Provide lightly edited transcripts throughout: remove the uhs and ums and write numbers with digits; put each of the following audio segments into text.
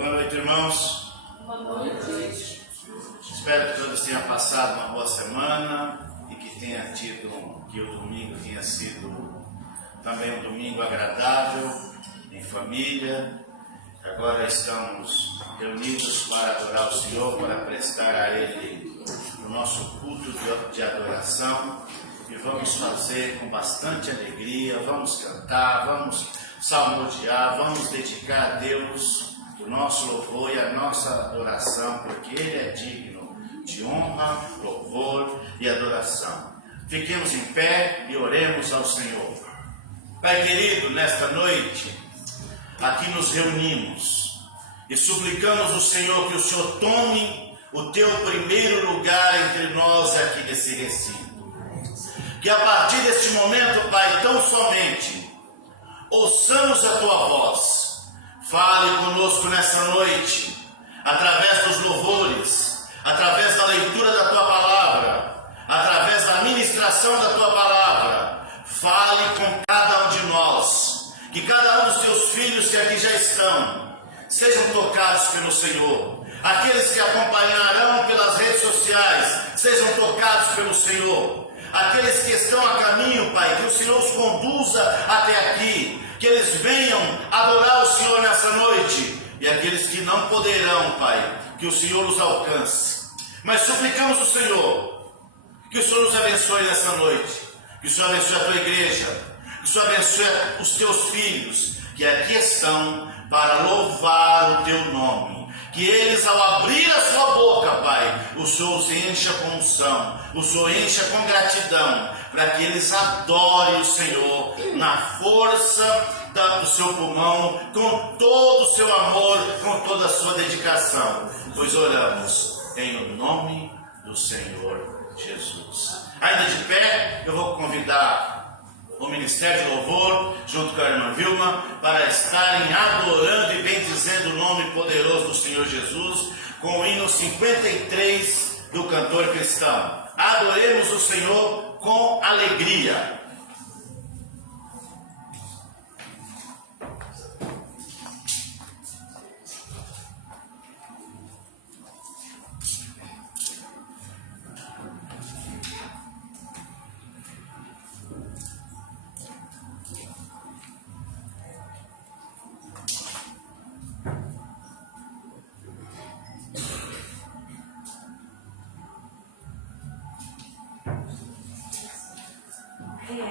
Boa noite, irmãos. Boa noite. Espero que todos tenham passado uma boa semana e que o domingo tenha sido também um domingo agradável, em família. Agora estamos reunidos para adorar o Senhor, para prestar a Ele o nosso culto de adoração. E vamos fazer com bastante alegria, vamos cantar, vamos salmodiar, vamos dedicar a Deus o nosso louvor e a nossa adoração, porque Ele é digno de honra, louvor e adoração. Fiquemos em pé e oremos ao Senhor. Pai querido, nesta noite, aqui nos reunimos e suplicamos ao Senhor que o Senhor tome o Teu primeiro lugar entre nós aqui nesse recinto. Que a partir deste momento, Pai, tão somente ouçamos a Tua voz. Fale conosco nessa noite, através dos louvores, através da leitura da Tua palavra, através da ministração da Tua palavra. Fale com cada um de nós, que cada um dos Teus filhos que aqui já estão, sejam tocados pelo Senhor. Aqueles que acompanharão pelas redes sociais, sejam tocados pelo Senhor. Aqueles que estão a caminho, Pai, que o Senhor os conduza até aqui, que eles venham adorar o Senhor nessa noite, e aqueles que não poderão, Pai, que o Senhor os alcance. Mas suplicamos ao Senhor, que o Senhor nos abençoe nessa noite, que o Senhor abençoe a Tua igreja, que o Senhor abençoe os Teus filhos, que aqui estão para louvar o Teu nome. Que eles, ao abrir a sua boca, Pai, o Senhor os encha com unção, o Senhor encha com gratidão, para que eles adorem o Senhor na força do seu pulmão, com todo o seu amor, com toda a sua dedicação. Pois oramos em nome do Senhor Jesus. Ainda de pé, eu vou convidar o Ministério de Louvor, junto com a irmã Vilma, para estarem adorando e bendizendo o nome poderoso do Senhor Jesus, com o hino 53 do cantor cristão. Adoremos o Senhor com alegria.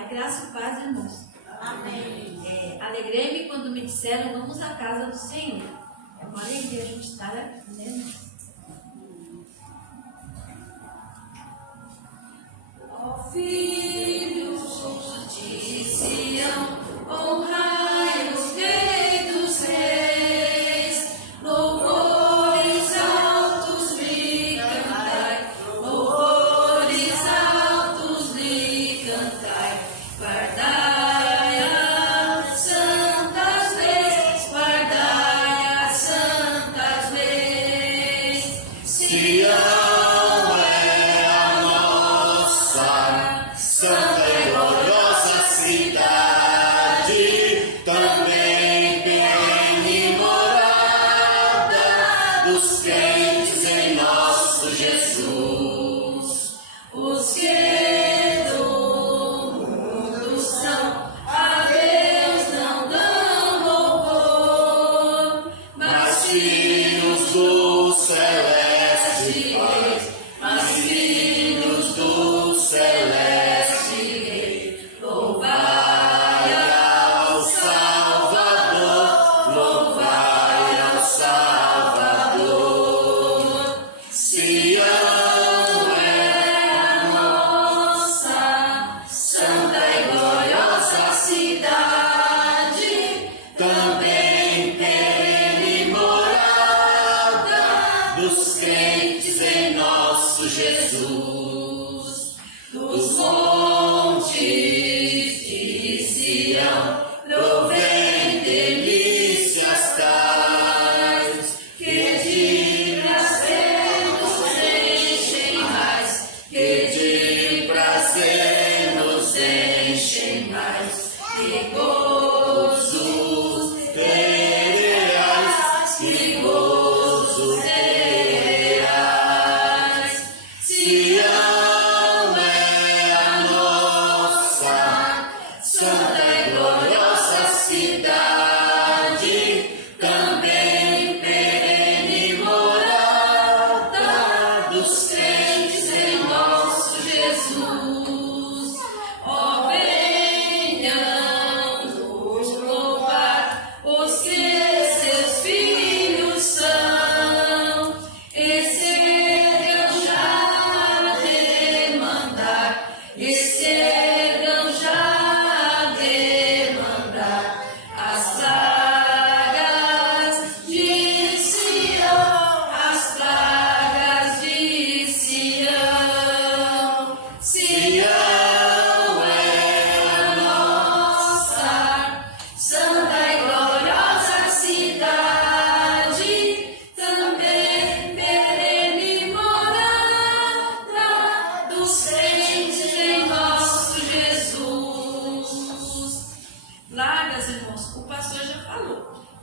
Graça e paz, irmãos. Amém. Alegrei-me quando me disseram, vamos à casa do Senhor. É uma alegria a gente estar aqui, né? Ó filhos de Sião, honrai os reis dos reis, louvores altos lhe cantai, louvores altos lhe cantai. Guardai as santas leis, guardai as santas leis. Sião é a nossa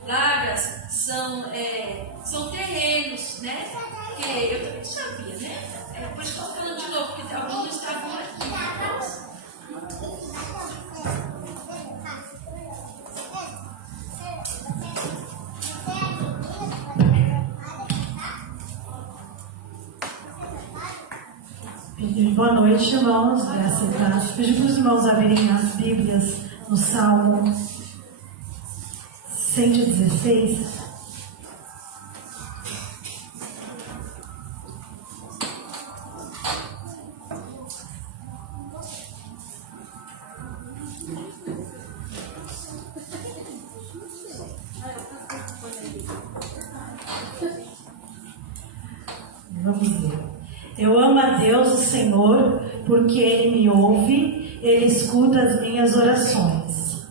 pragas são terrenos, né? Que eu também sabia, né? Por isso que eu estou falando de novo, porque alguns estavam aqui. Boa noite, irmãos. Graça e paz. Pedir para os irmãos abrirem as Bíblias no Salmo 116. Vamos ver. Eu amo a Deus, o Senhor, porque Ele me ouve, Ele escuta as minhas orações.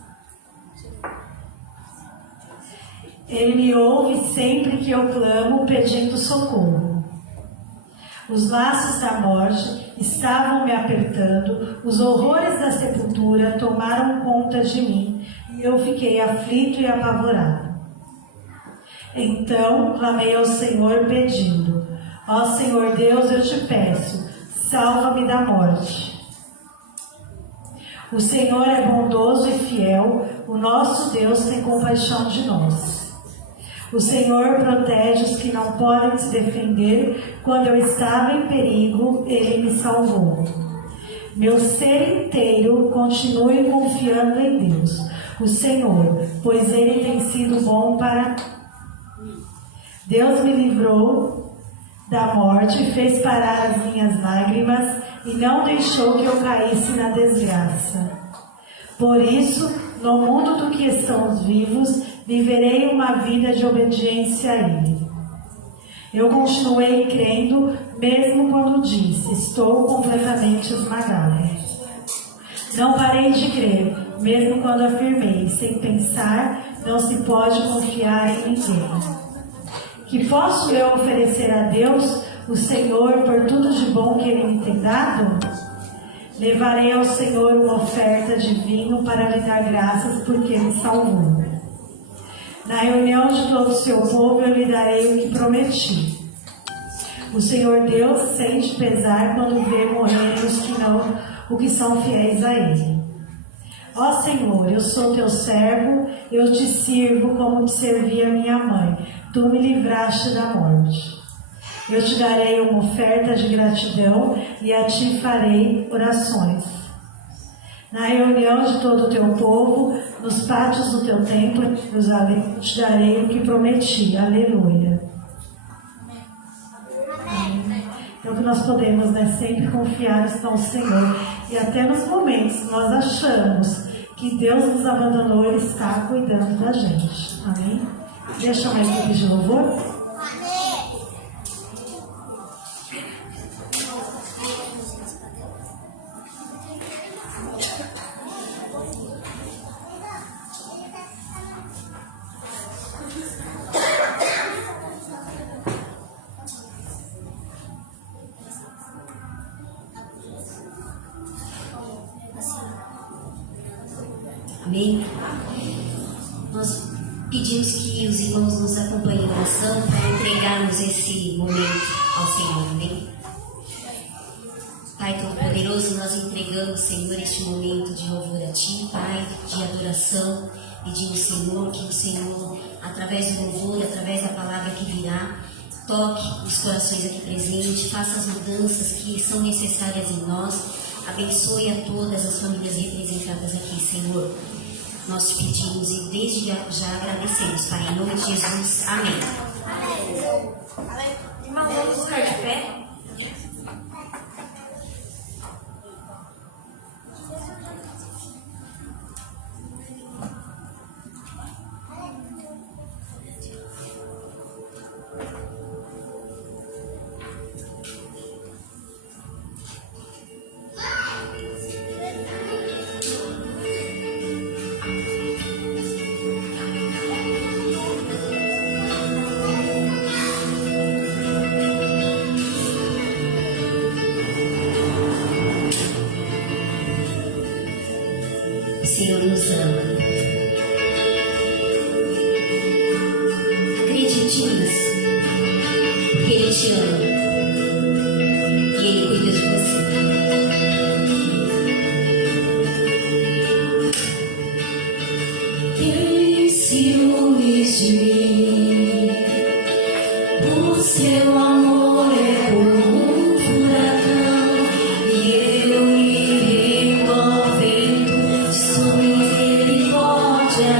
Ele me ouve sempre que eu clamo pedindo socorro. Os laços da morte estavam me apertando, os horrores da sepultura tomaram conta de mim e eu fiquei aflito e apavorado. Então clamei ao Senhor pedindo: ó Senhor Deus, eu te peço, salva-me da morte. O Senhor é bondoso e fiel, o nosso Deus tem compaixão de nós. O Senhor protege os que não podem se defender. Quando eu estava em perigo, Ele me salvou. Meu ser inteiro continue confiando em Deus, o Senhor, pois Ele tem sido bom para mim. Deus me livrou da morte, fez parar as minhas lágrimas e não deixou que eu caísse na desgraça. Por isso, no mundo do que estão os vivos, viverei uma vida de obediência a Ele. Eu continuei crendo, mesmo quando disse: estou completamente esmagado. Não parei de crer, mesmo quando afirmei: sem pensar, não se pode confiar em ninguém. Que posso eu oferecer a Deus, o Senhor, por tudo de bom que Ele me tem dado? Levarei ao Senhor uma oferta de vinho para lhe dar graças, porque me salvou. Na reunião de todo o seu povo eu lhe darei o que prometi. O Senhor Deus sente pesar quando vê morrerem os que são fiéis a Ele. Ó Senhor, eu sou teu servo, eu te sirvo como te servia minha mãe. Tu me livraste da morte. Eu te darei uma oferta de gratidão e a ti farei orações. Na reunião de todo o teu povo, nos pátios do teu templo, eu te darei o que prometi. Aleluia. Então que nós podemos, sempre confiar no Senhor. E até nos momentos que nós achamos que Deus nos abandonou, Ele está cuidando da gente. Amém? Deixa uma equipe de louvor. Amém? Nós pedimos que os irmãos nos acompanhem em oração para entregarmos esse momento ao Senhor. Amém? Pai Todo-Poderoso, nós entregamos, Senhor, este momento de louvor a Ti, Pai, de adoração. Pedimos, Senhor, que o Senhor, através do louvor, através da palavra que virá, toque os corações aqui presentes, faça as mudanças que são necessárias em nós, abençoe a todas as famílias representadas aqui, Senhor. Nós te pedimos e desde já agradecemos, Pai, em nome de Jesus. Amém. Amém. Irmãos, vamos ficar de pé. te ama. E Ele cuida de você. Tem ciúmes de mim, o seu amor é como um furacão, e eu irei envolvendo de sua misericórdia.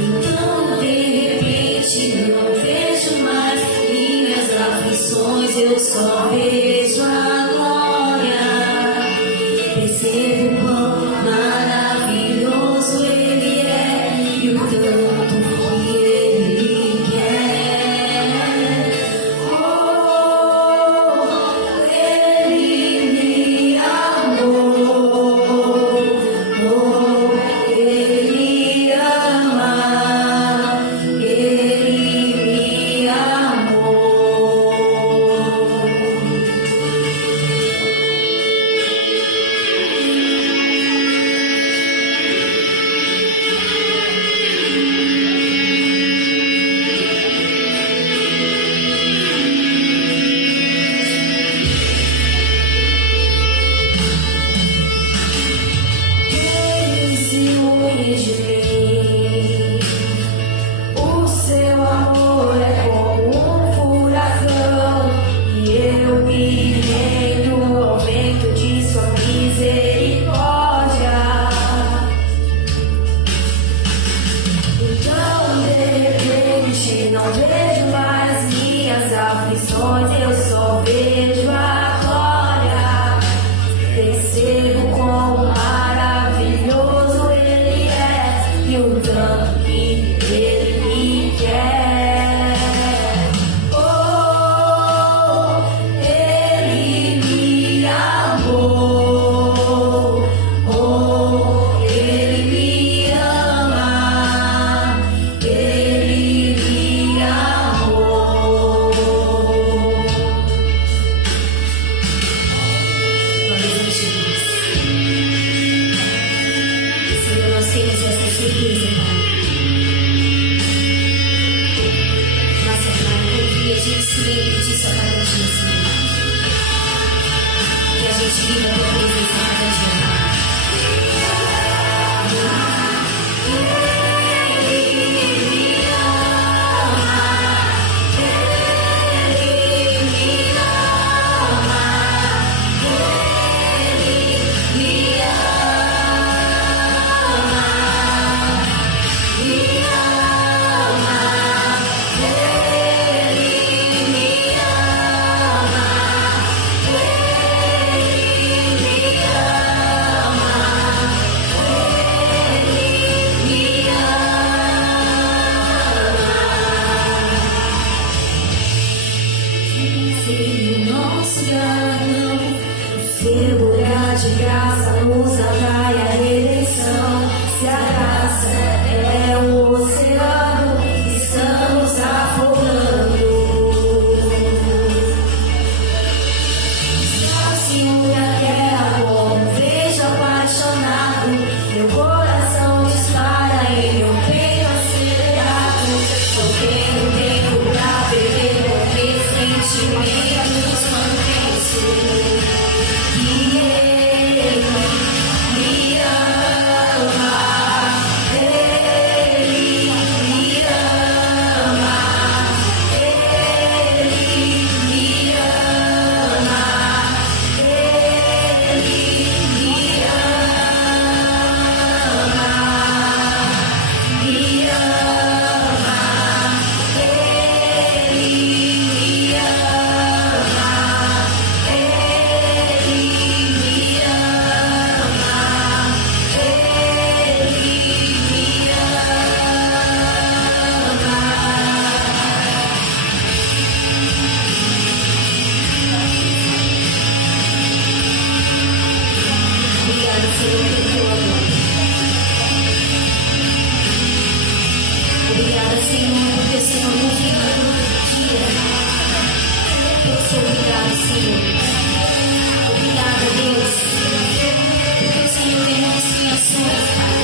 Então de repente não vejo mais minhas aflições, eu só vejo a glória. Percebo quão maravilhoso Ele é e o tanto que Ele quer. Oh, Ele me amou. Oh, Ele me ama. Ele me amou. Tem ciúmes de mim, o seu amor é como um furacão, e eu irei no aumento de sua misericórdia. Então de repente não vejo mais minhas aflições, eu só vejo a glória. Percebo quão maravilhoso Ele é e o tanto que Ele me quer. Oh, Ele me amou. Oh, Ele me ama. Ele me amou. Senhor, nós temos essa certeza, Pai. Nossa, Pai, que a gente se lembre disso a cada dia, Senhor. Que a gente viva a Tua presença a cada dia, Pai. Ele me ama. Ele me ama. Ele me seu lugar de graça nos atrai a redenção. Se a graça é o oceano, estamos afogando. Se une a terra como um beijo apaixonado, meu coração dispara em meu peito acelerado. Não tenho tempo pra beber, porque sentimentos mantenho. Que Ele me ama, Ele me ama, Ele me ama, Ele me ama, me ama, Ele me ama. Obrigada, Senhor, pelo teu amor. Obrigada, Senhor, porque o Senhor nos viva todo dia. Obrigada, Senhor. Obrigada, Deus, porque o Senhor é nosso expiações, Pai.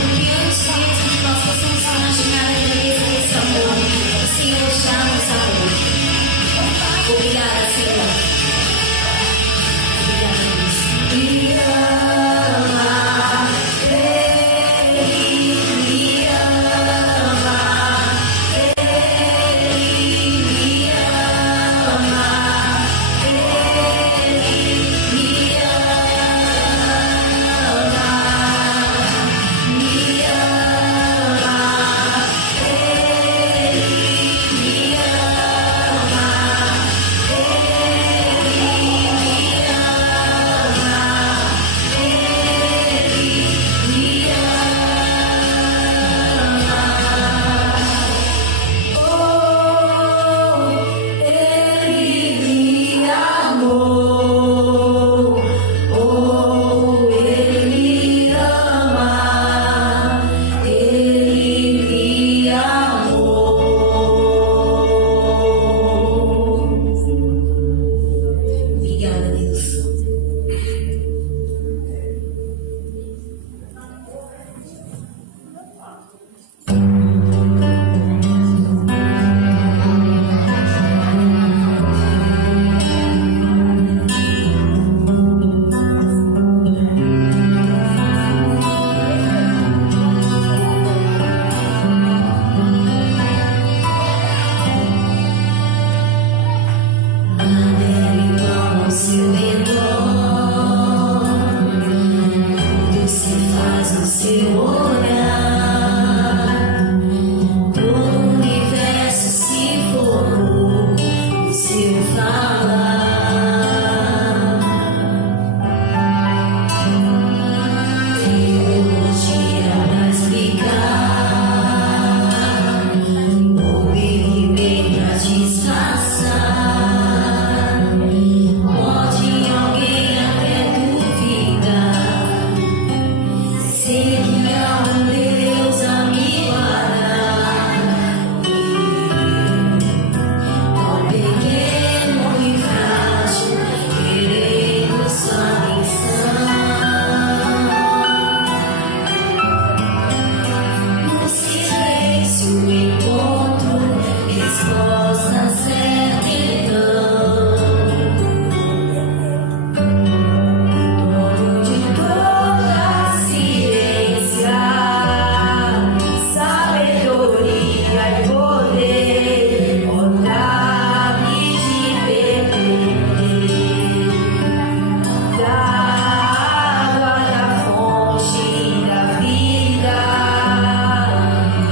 Porque antes mesmo que nós possamos imaginar a grandeza seu olhar, todo o universo se formou no seu falar. Teologia pra explicar, o Big Bang pra disfarçar. Pode alguém até duvidar, sei que há um Deus a me guardar, tão pequeno e frágil, querendo sua atenção. No silêncio encontro resposta certa e não. Dono de toda a ciência, sabedoria e poder, vontade de beber da água da fonte da vida,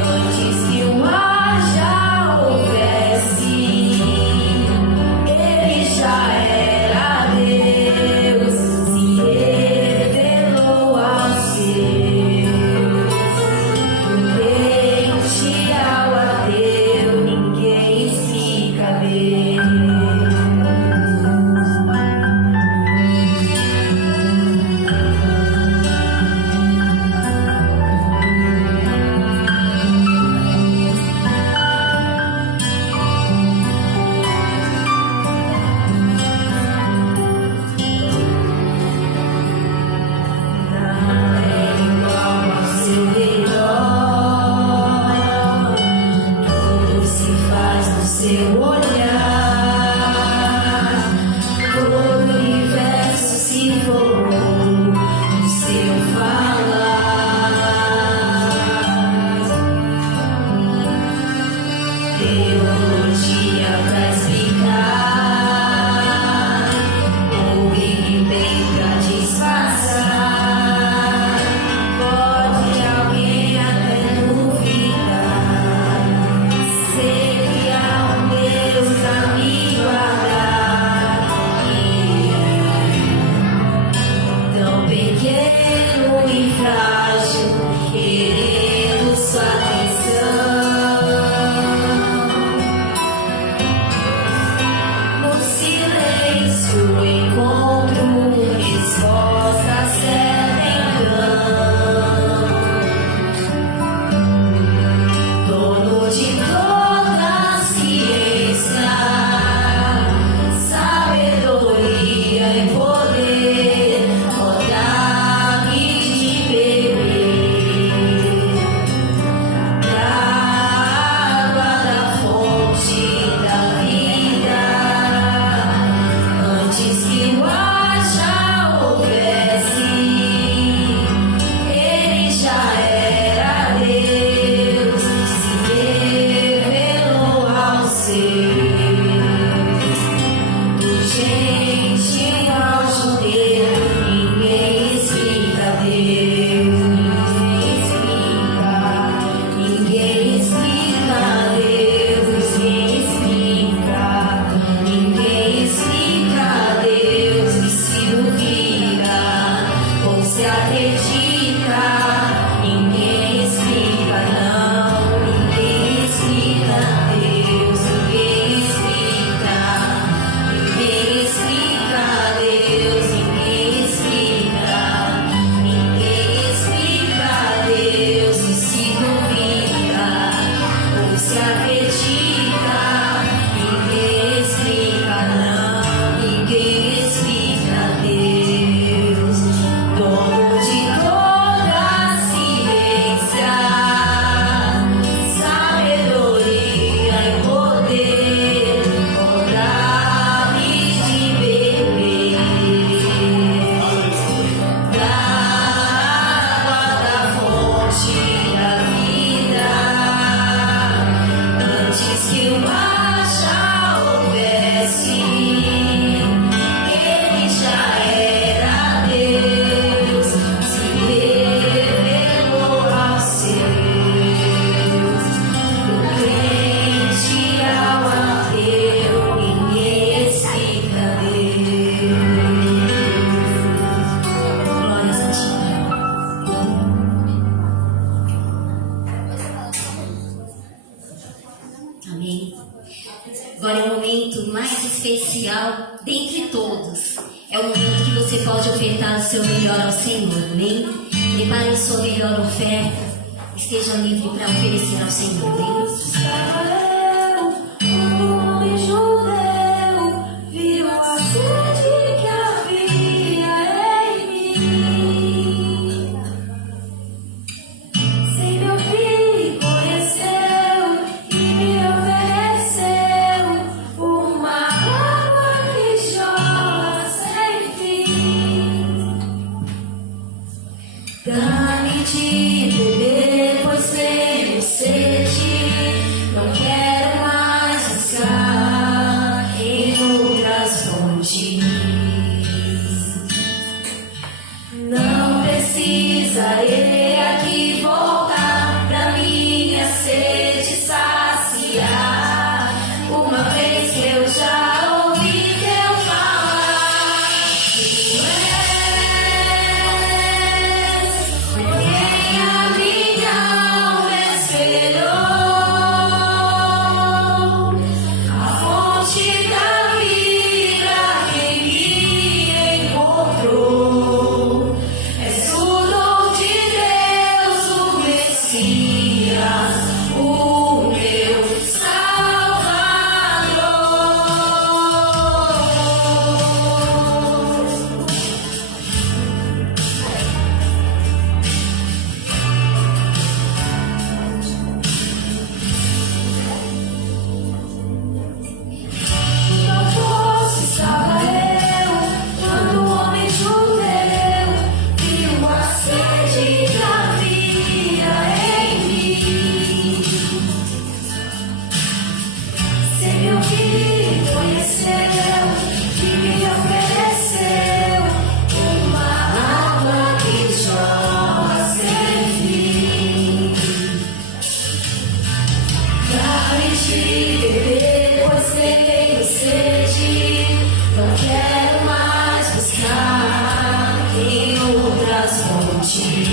antes que o mar já houvesse, ele já era Deus, se revelou aos seus. Do crente ao ateu, ninguém explica Deus. Nada é igual ao seu redor, tudo se faz no seu olhar, todo o universo se formou no seu falar. Teologia pra explicar, o Big Bang pra disfarçar. Pode alguém até duvidar, sei que há um Deus a me guardar, tão pequeno e frágil, querendo sua atenção. No silêncio encontro resposta certa então. Dono de toda a ciência, sabedoria e poder, vontade de beber da água da fonte da vida, antes que o mar já houvesse, ele já era Deus, se revelou aos seus. Do gentil ao judeu, ninguém explica Deus, ninguém explica Deus, ninguém explica Deus, e se duvida ou se acredita, ninguém explica não, ninguém explica Deus, ninguém explica Deus, ninguém explica Deus, e se duvida ou se acredita, ninguém explica não, ninguém explica Deus. Dono de toda a ciência, sabedoria e poder, vontade de beber da água da fonte da vida, antes que o mar já houvesse, ele já era Deus, se revelou Agora é o momento mais especial dentre todos. É o momento que você pode ofertar o seu melhor ao Senhor, amém? Prepare a sua melhor oferta. Esteja livre para oferecer ao Senhor, amém? Dá-me de beber, pois tenho sede. Não quero mais buscar em outras fontes. Não precisarei aqui voltar pra minha sede saciar. Uma vez que eu já ouvi teu falar, tu és quem a minha alma esperou, a fonte da vida quem me encontrou. És o dom de Deus, o Messias, o meu Salvador. Não fosse estava eu, quando o homem judeu viu a sede que havia em mim. Sem me ouvir, conheceu e me ofereceu uma água que jorra sem fim. Dá-me de beber, pois tenho sede. Não quero mais buscar em outras fontes.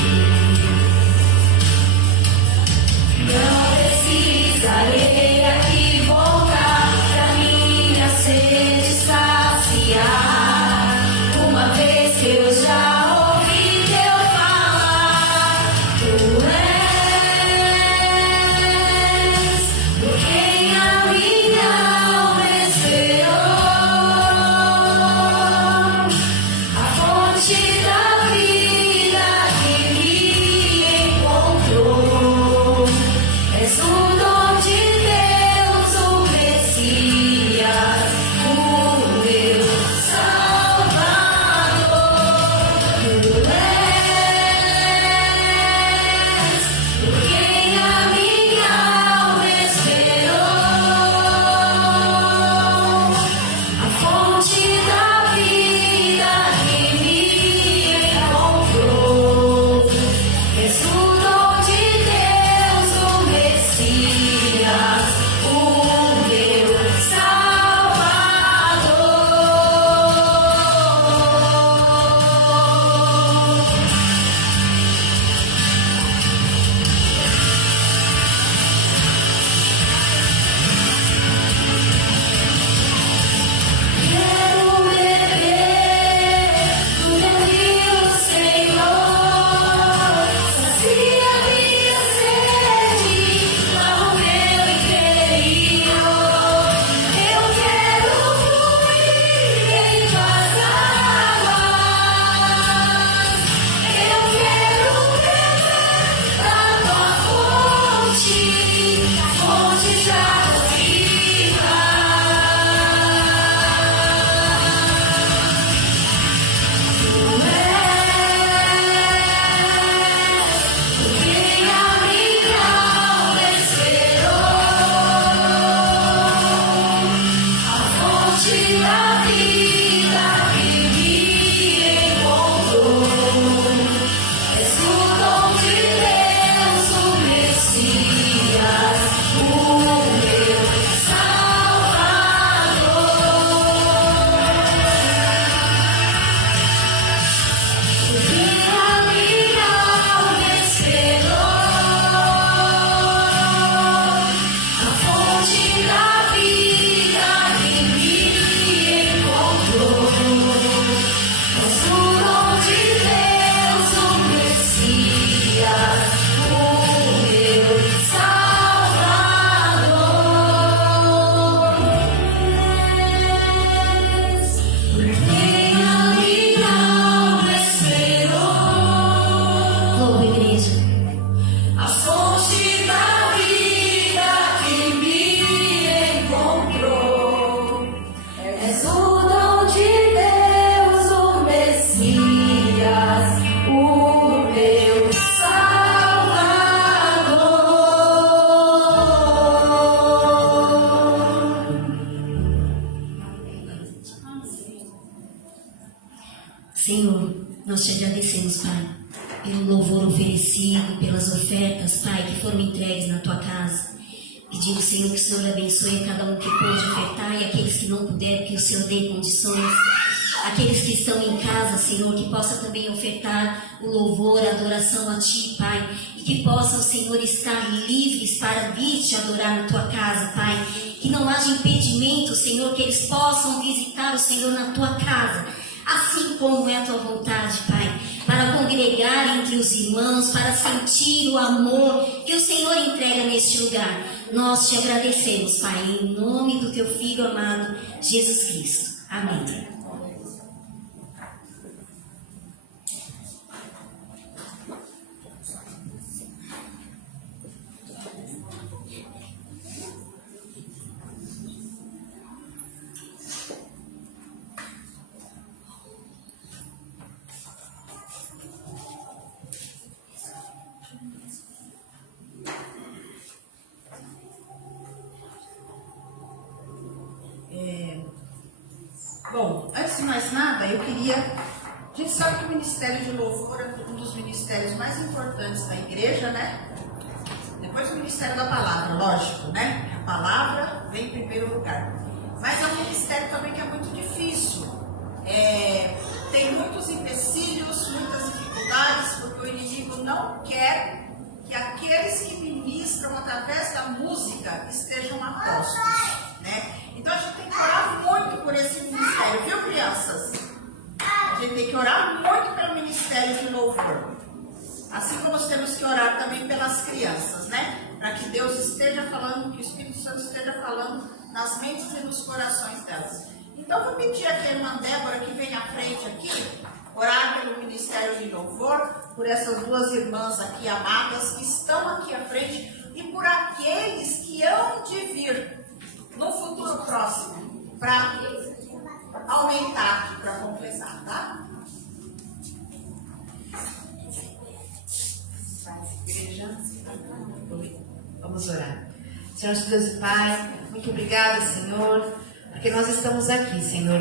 Não precisarei aqui voltar pra minha sede saciar. Uma vez que eu já ouvi teu falar, tu és por quem a minha alma esperou, a fonte da vida que me encontrou. És o dom de Deus, o Messias, o meu Salvador. Tu és agradecemos, Pai, pelo louvor oferecido, pelas ofertas, Pai, que foram entregues na Tua casa. Pedimos, Senhor, que o Senhor abençoe a cada um que pôde ofertar e aqueles que não puderam, que o Senhor dê condições. Aqueles que estão em casa, Senhor, que possa também ofertar o louvor, a adoração a Ti, Pai. E que possam, Senhor, estar livres para vir Te adorar na Tua casa, Pai. Que não haja impedimento, Senhor, que eles possam visitar o Senhor na Tua casa. Assim como é a Tua vontade, Pai. Para congregar entre os irmãos, para sentir o amor que o Senhor entrega neste lugar. Nós Te agradecemos, Pai, em nome do Teu Filho amado, Jesus Cristo. Amém. Bom, antes de mais nada, eu queria... A gente sabe que o Ministério de Louvor é um dos ministérios mais importantes da igreja, né? Depois o Ministério da Palavra, lógico, né? A palavra vem em primeiro lugar. Mas é um ministério também que é muito difícil. Tem muitos empecilhos, muitas dificuldades, porque o inimigo não quer que aqueles que ministram através da música estejam apostos, né? Então a gente tem que orar muito por esse ministério, viu, crianças? A gente tem que orar muito pelo ministério de louvor. Assim como nós temos que orar também pelas crianças, né? Para que Deus esteja falando, que o Espírito Santo esteja falando nas mentes e nos corações delas. Então vou pedir aqui a irmã Débora que vem à frente aqui, orar pelo ministério de louvor, por essas duas irmãs aqui amadas que estão aqui à frente e por aqueles que hão de vir no futuro próximo, para aumentar aqui, para completar, tá? Igreja, vamos orar. Senhor Deus e Pai, muito obrigada, Senhor, porque nós estamos aqui, Senhor,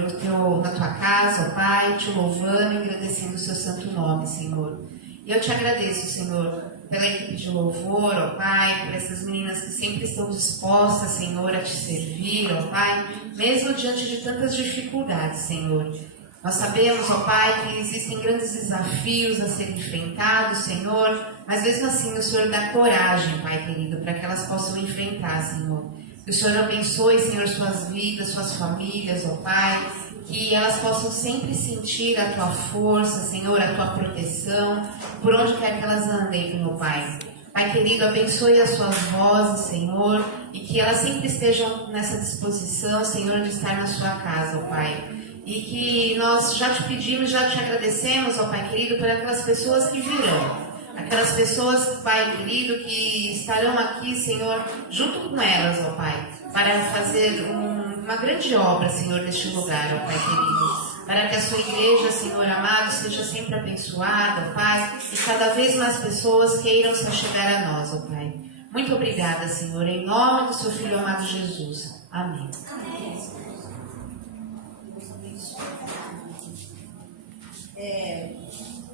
na Tua casa, ó Pai, Te louvando e agradecendo o Seu santo nome, Senhor. E eu Te agradeço, Senhor, pela equipe de louvor, ó Pai, por essas meninas que sempre estão dispostas, Senhor, a Te servir, ó Pai, mesmo diante de tantas dificuldades, Senhor. Nós sabemos, ó Pai, que existem grandes desafios a serem enfrentados, Senhor, mas mesmo assim o Senhor dá coragem, Pai querido, para que elas possam enfrentar, Senhor. Que o Senhor abençoe, Senhor, suas vidas, suas famílias, ó Pai, que elas possam sempre sentir a Tua força, Senhor, a Tua proteção, por onde quer que elas andem, meu Pai. Pai querido, abençoe as suas vozes, Senhor, e que elas sempre estejam nessa disposição, Senhor, de estar na sua casa, ó Pai. E que nós já Te pedimos, já Te agradecemos, ó Pai querido, por aquelas pessoas que virão. Aquelas pessoas, Pai querido, que estarão aqui, Senhor, junto com elas, ó Pai, para fazer uma grande obra, Senhor, neste lugar, ó Pai querido. Para que a Sua igreja, Senhor amado, seja sempre abençoada, ó Pai, e cada vez mais pessoas queiram se chegar a nós, ó Pai. Muito obrigada, Senhor, em nome do Seu Filho amado Jesus. Amém.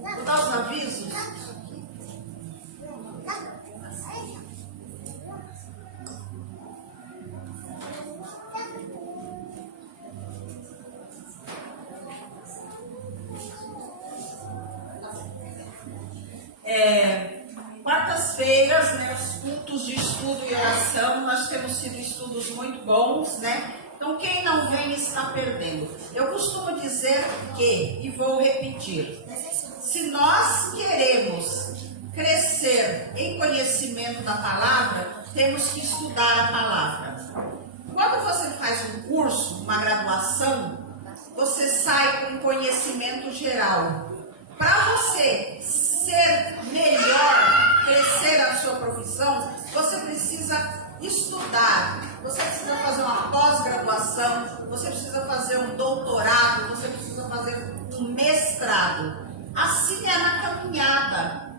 Vou dar os avisos. Quartas-feiras, né, os cultos de estudo e oração, nós temos tido estudos muito bons, né? Então, quem não vem está perdendo. Eu costumo dizer que, e vou repetir, se nós queremos crescer em conhecimento da palavra, temos que estudar a palavra. Quando você faz um curso, uma graduação, você sai com conhecimento geral. Para você ser melhor, crescer a sua profissão, você precisa estudar, você precisa fazer uma pós-graduação, você precisa fazer um doutorado, você precisa fazer um mestrado. Assim é na caminhada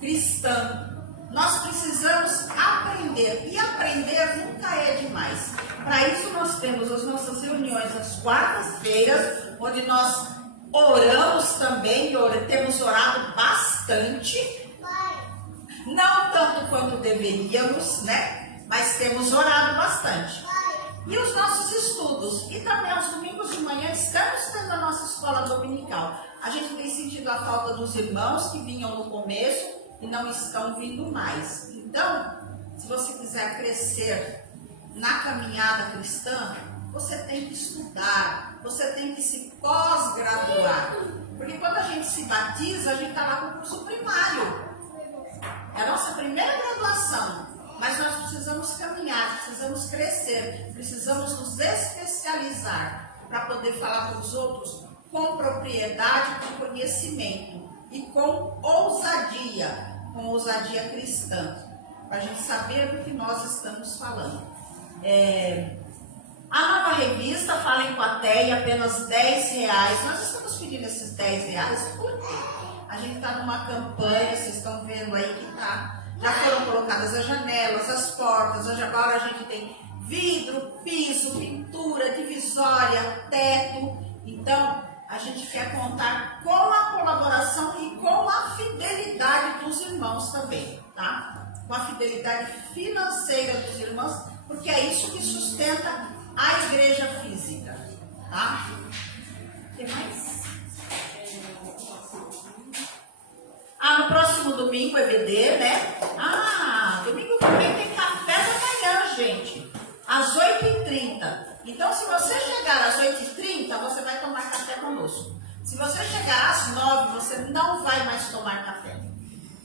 cristã. Nós precisamos aprender, e aprender nunca é demais. Para isso nós temos as nossas reuniões às quartas-feiras, onde nós oramos também, temos orado bastante, não tanto quanto deveríamos, né? Mas temos orado bastante. E os nossos estudos, e também aos domingos de manhã estamos tendo a nossa escola dominical. A gente tem sentido a falta dos irmãos que vinham no começo e não estão vindo mais. Então, se você quiser crescer na caminhada cristã, você tem que estudar, você tem que se pós-graduar. Porque quando a gente se batiza, a gente está lá com o curso primário. É a nossa primeira graduação. Mas nós precisamos caminhar, precisamos crescer, precisamos nos especializar para poder falar para os outros com propriedade, com conhecimento e com ousadia cristã, para a gente saber do que nós estamos falando. A nova revista, Falem com a Teia, apenas R$10. Nós estamos pedindo esses R$10 porque a gente está numa campanha, vocês estão vendo aí que está. Já foram colocadas as janelas, as portas, agora a gente tem vidro, piso, pintura, divisória, teto. Então, a gente quer contar com a colaboração e com a fidelidade dos irmãos também, tá? Com a fidelidade financeira dos irmãos, porque é isso que sustenta a igreja física, tá? Tem mais? No próximo domingo é EBD, né? Domingo também tem café da manhã, gente. Às 8h30. Então, se você chegar às 8h30, você vai tomar café conosco. Se você chegar às 9h, você não vai mais tomar café.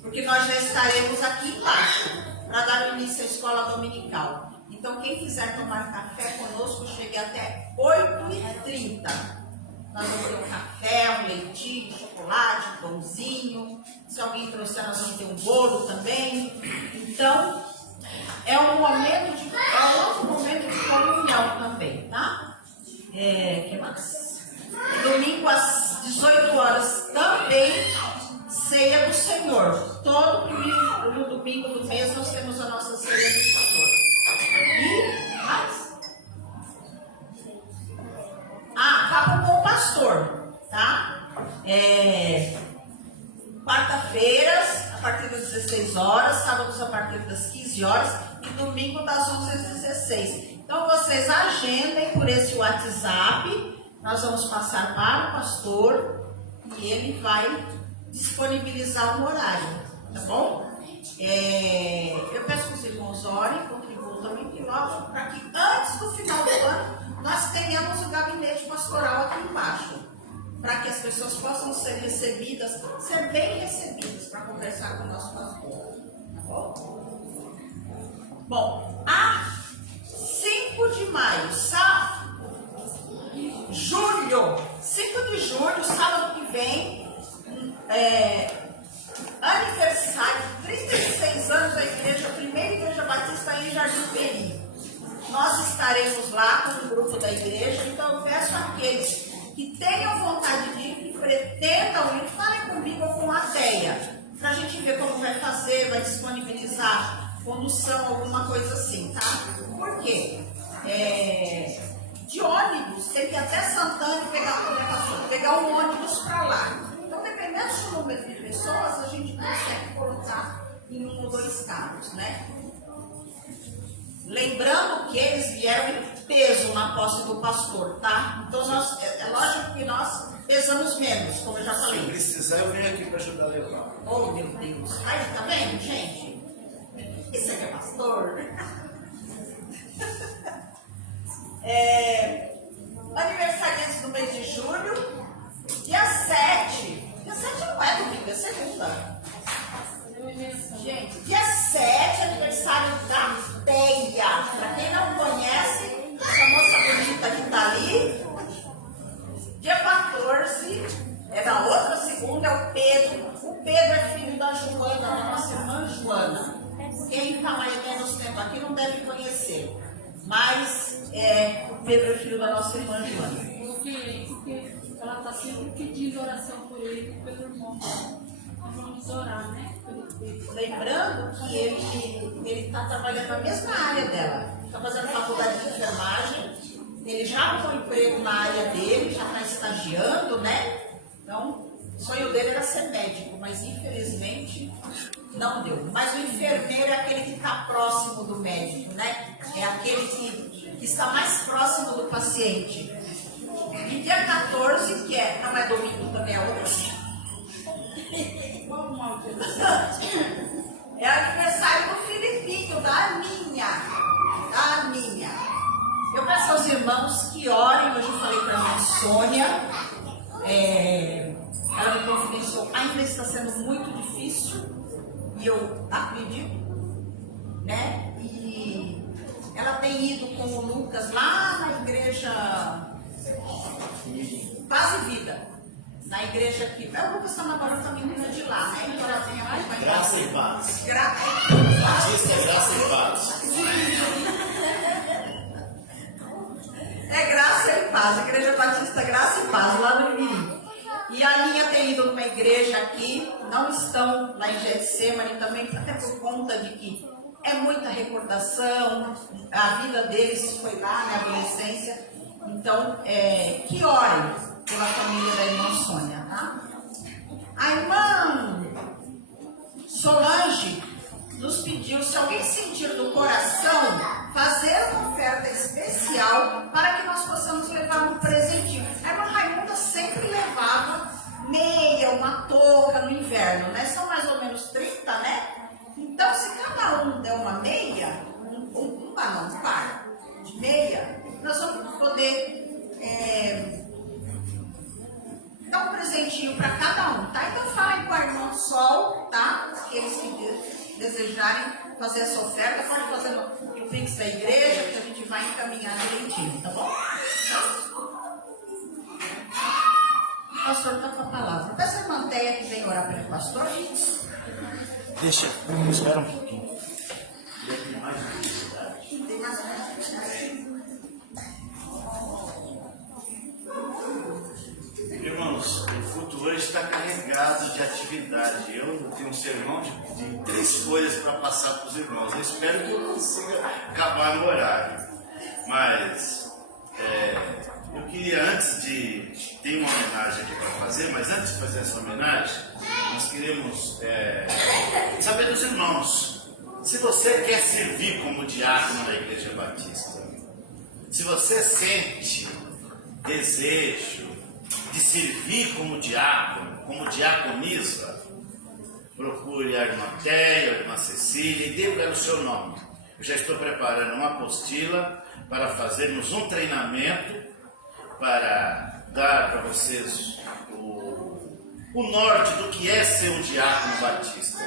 Porque nós já estaremos aqui embaixo para dar início à escola dominical. Então, quem quiser tomar café conosco, chegue até 8h30. Nós vamos ter um café, um leitinho, chocolate, um pãozinho. Se alguém trouxer, nós vamos ter um bolo também. Então, é um outro momento de comunhão também, tá? Que mais? Domingo às 18 horas também, ceia do Senhor. Todo no domingo do mês nós temos a nossa ceia do Senhor. E mais? Papo com o pastor, tá? Quarta-feiras, a partir das 16 horas, sábados a partir das 15 horas e domingo das 11 às 16. Então, vocês agendem por esse WhatsApp, nós vamos passar para o pastor e ele vai disponibilizar um horário, tá bom? Eu peço que os irmãos orem, contribuam também, que logo, para que antes do final do ano, nós tenhamos o gabinete pastoral aqui embaixo, para que as pessoas possam ser recebidas, ser bem recebidas para conversar com o nosso pastor. Tá bom? Bom, a 5 de maio, 5 de julho, sábado que vem, aniversário, 36 anos da igreja, a primeira igreja batista em Jardim Peri. Nós estaremos lá com o grupo da igreja, então eu peço àqueles que tenham vontade de ir, que pretendam ir, falem comigo ou com a Teia, para a gente ver como vai fazer, vai disponibilizar condução, alguma coisa assim, tá? Por quê? De ônibus, tem que ir até Santana e pegar um ônibus para lá. Então, dependendo do número de pessoas, a gente consegue colocar em 1 ou 2 carros, né? Lembrando que eles vieram em peso na posse do pastor, tá? Então, é lógico que nós pesamos menos, como eu já falei. Se precisar, eu venho aqui para ajudar a levar. Oh, meu Deus. Aí, tá vendo, gente? Isso aqui é pastor. Aniversariantes do mês de julho. Dia 7. Dia 7 não é domingo, é segunda. Gente, dia 7, aniversário da Teia. Para quem não conhece, essa moça bonita que está ali. Dia 14, na outra segunda, é o Pedro. O Pedro é filho da Joana, da nossa irmã Joana. Quem está mais ou menos tempo aqui não deve conhecer. Mas o Pedro é filho da nossa irmã Joana. Porque ela está sempre pedindo oração por ele, pelo irmão. Vamos orar, né? Lembrando que ele está trabalhando na mesma área dela. Está fazendo faculdade de enfermagem. Ele já arrumou emprego na área dele, já está estagiando, né? Então, o sonho dele era ser médico, mas infelizmente não deu. Mas o enfermeiro é aquele que está próximo do médico, né? É aquele que está mais próximo do paciente. E dia 14, não é domingo, também é hoje. É aniversário do Filipinho, da minha. Eu peço aos irmãos que orem. Hoje eu falei para a minha Sônia, ela me confidenciou, ainda está sendo muito difícil, e eu acredito, né? E ela tem ido com o Lucas lá na igreja Paz e Vida, na igreja aqui. O Lucas está namorando com a menina de lá, né? Então ela tem a Graça e paz. Graça Batista, graça e paz. É Graça e Paz, Igreja Batista Graça e Paz, lá no Imirim. E a Aninha tem ido numa igreja aqui, não estão lá em Getsemane também, até por conta de que é muita recordação, a vida deles foi lá na adolescência. Então, que orem pela família da irmã Sônia, tá? A irmã Solange nos pediu, se alguém sentir no coração, fazer uma oferta especial para que nós possamos levar um presentinho. A irmã Raimunda sempre levava meia, uma touca no inverno, né? São mais ou menos 30, né? Então, se cada um der uma meia, um par de meia, nós vamos poder dar um presentinho para cada um, tá? Então, falem com a irmã Sol, tá? Aqueles que desejarem fazer essa oferta, pode fazer no Pix da igreja, que a gente vai encaminhar direitinho, tá bom? O pastor está com a palavra. Peça a irmã Teia que vem orar pelo pastor. Deixa, espera um pouquinho. Tem mais uma necessidade. Irmãos, o culto hoje está carregado de atividade. Eu tenho um sermão de 3 folhas para passar para os irmãos. Eu espero que eu consiga acabar no horário. Mas eu queria, antes de... Tem uma homenagem aqui para fazer, mas antes de fazer essa homenagem, nós queremos saber dos irmãos. Se você quer servir como diácono na Igreja Batista, se você sente desejo de servir como diácono, como diaconisa, procure a irmã Teia, a irmã Cecília e dê para ela o seu nome. Eu já estou preparando uma apostila para fazermos um treinamento para dar para vocês o norte do que é ser um diácono batista.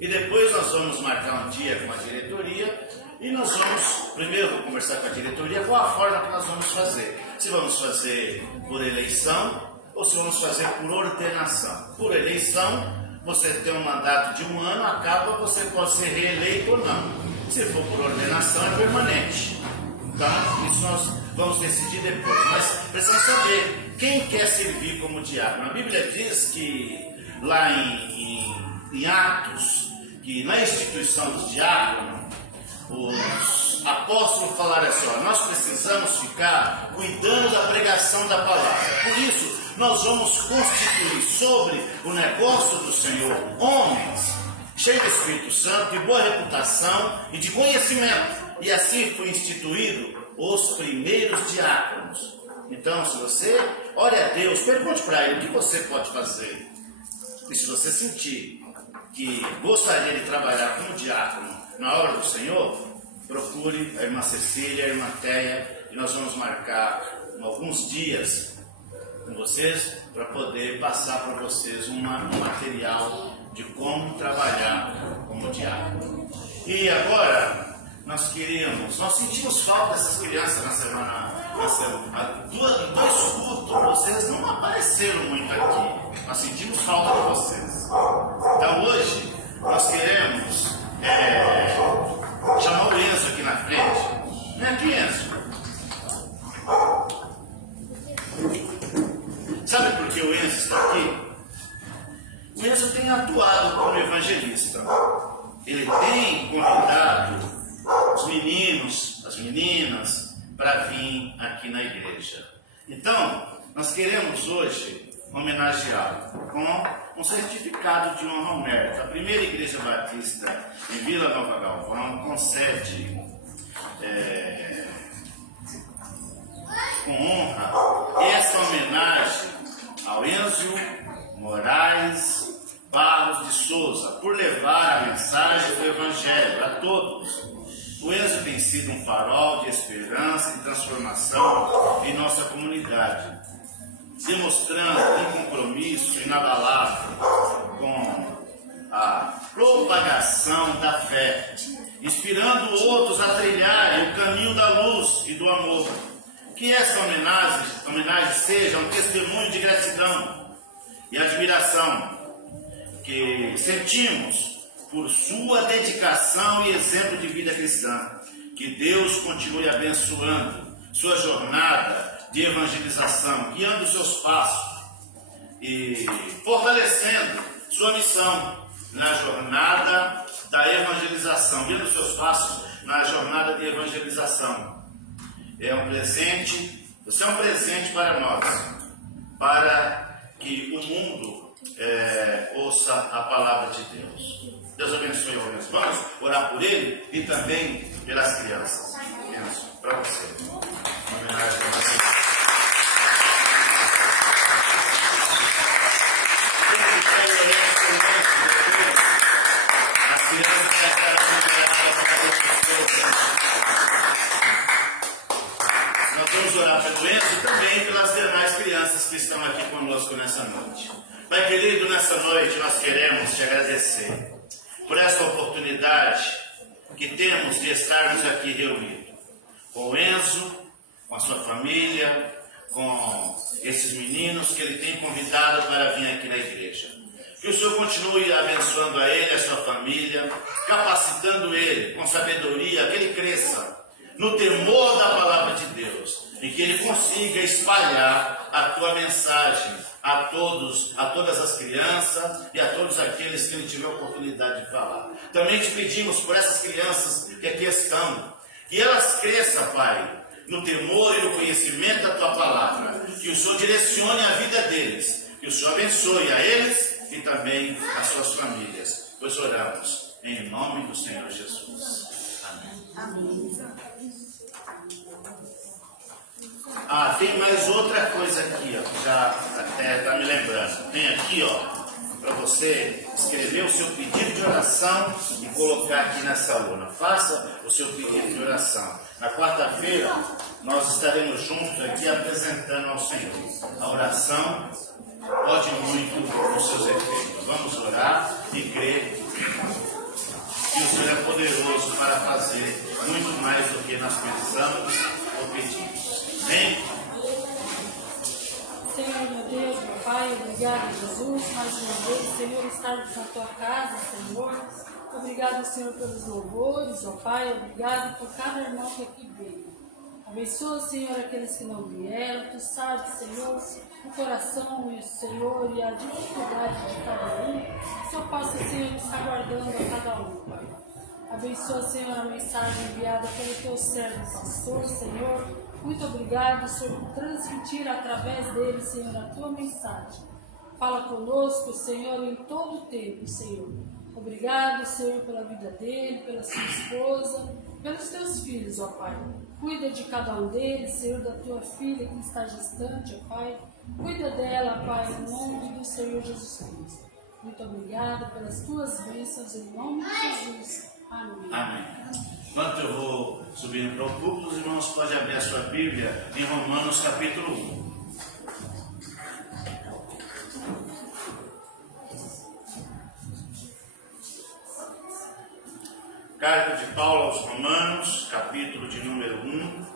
E depois nós vamos marcar um dia com a diretoria e nós vamos, primeiro eu vou conversar com a diretoria qual a forma que nós vamos fazer. Se vamos fazer por eleição ou se vamos fazer por ordenação. Por eleição, você tem um mandato de 1 ano, acaba, você pode ser reeleito ou não. Se for por ordenação, é permanente. Então, isso nós vamos decidir depois. Mas precisamos saber quem quer servir como diácono. A Bíblia diz que lá em Atos, que na instituição dos diáconos, os apóstolos falaram assim: nós precisamos ficar cuidando da pregação da palavra. Por isso, nós vamos constituir sobre o negócio do Senhor homens cheios do Espírito Santo, de boa reputação e de conhecimento. E assim foi instituído os primeiros diáconos. Então, se você ore a Deus, pergunte para Ele o que você pode fazer. E se você sentir que gostaria de trabalhar como diácono na obra do Senhor, procure a irmã Cecília, a irmã Teia, e nós vamos marcar alguns dias com vocês para poder passar para vocês um material de como trabalhar como diácono. E agora, nós sentimos falta dessas crianças na semana. Em 2 cultos, vocês não apareceram muito aqui. Nós sentimos falta de vocês. Então hoje, nós queremos chamar o Enzo aqui na frente. Vem aqui, Enzo. Sabe por que o Enzo está aqui? O Enzo tem atuado como evangelista. Ele tem convidado os meninos, as meninas, para vir aqui na igreja. Então, nós queremos hoje homenageá-lo com um certificado de honra ao mérito. A primeira Igreja Batista em Vila Nova Galvão concede com honra essa homenagem ao Enzo Moraes Barros de Souza por levar a mensagem do Evangelho a todos. O Enzo tem sido um farol de esperança e transformação em nossa comunidade, demonstrando um compromisso inabalável com a propagação da fé, inspirando outros a trilharem o caminho da luz e do amor. Que essa homenagem seja um testemunho de gratidão e admiração que sentimos por sua dedicação e exemplo de vida cristã. Que Deus continue abençoando sua jornada de evangelização, guiando os seus passos e fortalecendo sua missão na jornada da evangelização, guiando os seus passos na jornada de evangelização. É um presente, você é um presente para nós, para que o mundo ouça a palavra de Deus. Deus abençoe os meus irmãos, orar por ele e também pelas crianças. Penso para você. Uma homenagem para você. As crianças declararam nós vamos orar pelo Enzo e também pelas demais crianças que estão aqui conosco nessa noite. Pai querido, nessa noite nós queremos te agradecer por essa oportunidade que temos de estarmos aqui reunidos. Com o Enzo, com a sua família, com esses meninos que ele tem convidado para vir aqui na igreja. Que o Senhor continue abençoando a ele, a sua família, capacitando ele com sabedoria, que ele cresça no temor da palavra de Deus e que ele consiga espalhar a tua mensagem a todas as crianças e a todos aqueles que ele tiver oportunidade de falar. Também te pedimos por essas crianças que aqui estão, que elas cresçam, Pai, no temor e no conhecimento da tua palavra, que o Senhor direcione a vida deles, que o Senhor abençoe a eles e também as suas famílias. Pois oramos em nome do Senhor Jesus. Amém. Tem mais outra coisa aqui, ó, já até está me lembrando. Tem aqui, ó, para você escrever o seu pedido de oração e colocar aqui nessa urna. Faça o seu pedido de oração. Na quarta-feira, nós estaremos juntos aqui apresentando ao Senhor. A oração pode muito os seus efeitos. Vamos orar e crer que o Senhor é poderoso para fazer muito mais do que nós pensamos ou pedimos. Amém? Senhor, meu Deus, meu Pai, obrigado, Jesus, mais uma vez, Senhor, estarmos na tua casa, Senhor. Obrigado, Senhor, pelos louvores, ó Pai, obrigado por cada irmão que aqui veio. Abençoa, Senhor, aqueles que não vieram. Tu sabes, Senhor, o coração e o Senhor e a dificuldade de cada um. O Senhor possa, Senhor, estar guardando a cada um, Pai. Abençoa, Senhor, a mensagem enviada pelo teu servo pastor, Senhor. Muito obrigado, Senhor, por transmitir através dele, Senhor, a tua mensagem. Fala conosco, Senhor, em todo o tempo, Senhor. Obrigado, Senhor, pela vida dele, pela sua esposa, pelos teus filhos, ó Pai. Cuida de cada um deles, Senhor, da tua filha que está gestante, ó Pai. Cuida dela, Pai, em nome do Senhor Jesus Cristo. Muito obrigado pelas tuas bênçãos, em nome de Jesus. Amém. Amém. Enquanto eu vou subindo para o púlpito, os irmãos podem abrir a sua Bíblia em Romanos capítulo 1. Carta de Paulo aos Romanos, capítulo de número 1.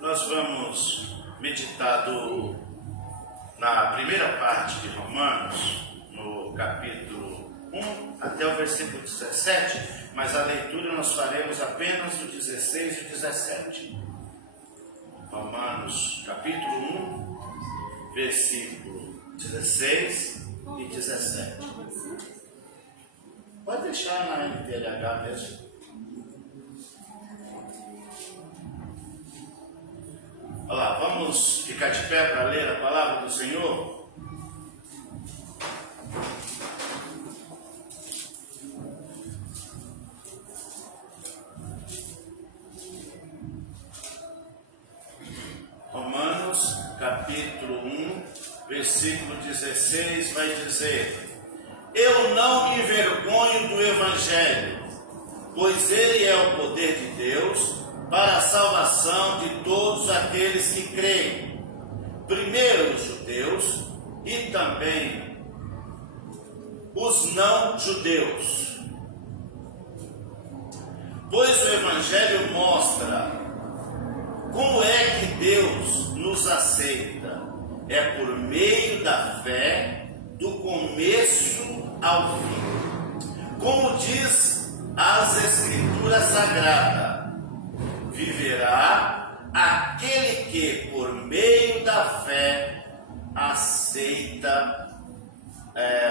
Nós vamos meditar na primeira parte de Romanos, no capítulo 1 até o versículo 17, mas a leitura nós faremos apenas do 16 e 17. Romanos, capítulo 1, versículo 16 e 17. Pode deixar na NTLH mesmo. Olha lá, vamos ficar de pé para ler a palavra do Senhor? Romanos, capítulo 1, versículo 16, vai dizer: eu não me envergonho do Evangelho, pois ele é o poder de Deus para a salvação de todos aqueles que creem, primeiro os judeus e também os não-judeus. Pois o Evangelho mostra como é que Deus nos aceita. É por meio da fé, do começo ao fim. Como diz as Escrituras Sagradas, viverá aquele que por meio da fé aceita,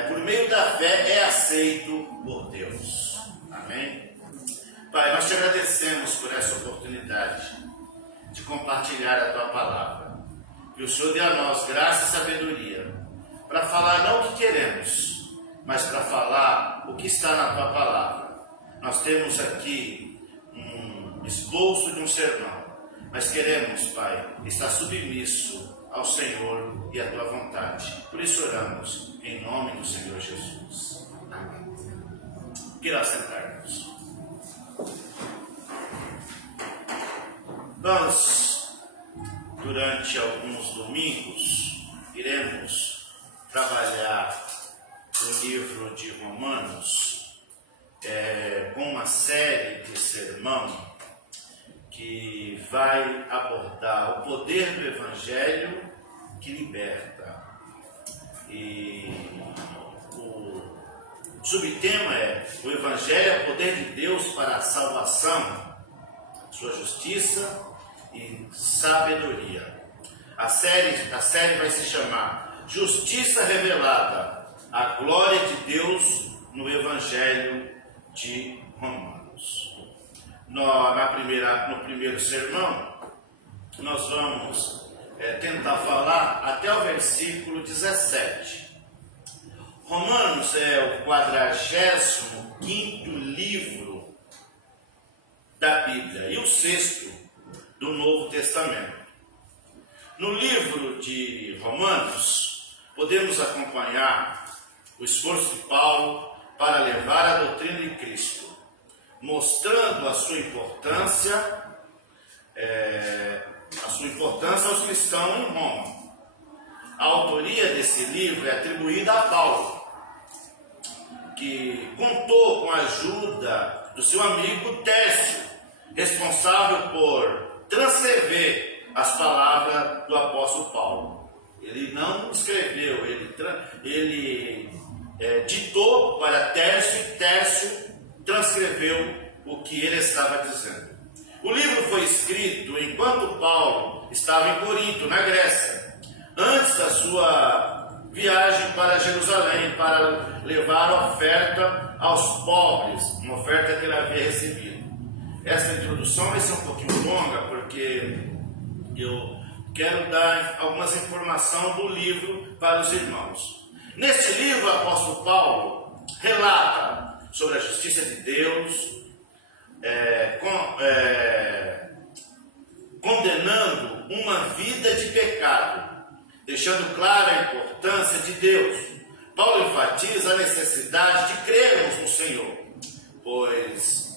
por meio da fé é aceito por Deus. Amém? Pai, nós te agradecemos por essa oportunidade de compartilhar a tua palavra. Que o Senhor dê a nós graça e sabedoria para falar não o que queremos, mas para falar o que está na tua palavra. Nós temos aqui um esboço de um sermão, mas queremos, Pai, estar submisso ao Senhor e à tua vontade. Por isso oramos em nome do Senhor Jesus. Amém. Queira sentar-nos. Nós, durante alguns domingos, iremos trabalhar o livro de Romanos com uma série de sermão que vai abordar o poder do Evangelho que liberta. E o subtema é: o Evangelho é o poder de Deus para a salvação, sua justiça e sabedoria. A série vai se chamar Justiça Revelada, a glória de Deus no Evangelho de Romanos. No primeiro sermão, nós vamos tentar falar até o versículo 17. Romanos é o 45º livro da Bíblia e o 6º do Novo Testamento. No livro de Romanos, podemos acompanhar o esforço de Paulo para levar a doutrina de Cristo, mostrando a sua importância aos cristãos em Roma. A autoria desse livro é atribuída a Paulo, que contou com a ajuda do seu amigo Tércio, responsável por transcrever as palavras do apóstolo Paulo. Ele não escreveu, ele ditou para Tércio e Tércio transcreveu o que ele estava dizendo. O livro foi escrito enquanto Paulo estava em Corinto, na Grécia, antes da sua viagem para Jerusalém, para levar a oferta aos pobres, uma oferta que ele havia recebido. Essa introdução vai ser um pouquinho longa, porque eu quero dar algumas informações do livro para os irmãos. Neste livro, o apóstolo Paulo relata sobre a justiça de Deus, condenando uma vida de pecado, deixando clara a importância de Deus. Paulo enfatiza a necessidade de crermos no Senhor, pois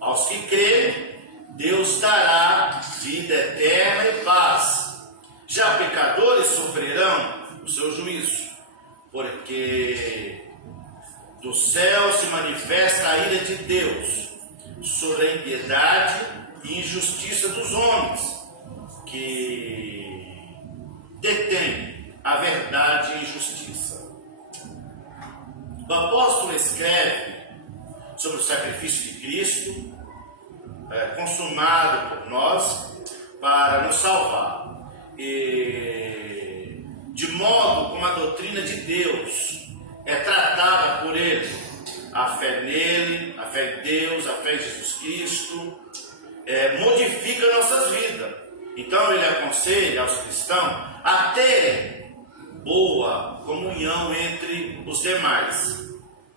aos que crerem, Deus dará vida eterna e paz. Já pecadores sofrerão o seu juízo, porque do céu se manifesta a ira de Deus sobre a impiedade e injustiça dos homens que detêm a verdade e injustiça. O apóstolo escreve sobre o sacrifício de Cristo, consumado por nós, para nos salvar. E de modo como a doutrina de Deus é tratada por ele, a fé nele, a fé em Deus, a fé em Jesus Cristo, modifica nossas vidas. Então ele aconselha aos cristãos a ter boa comunhão entre os demais.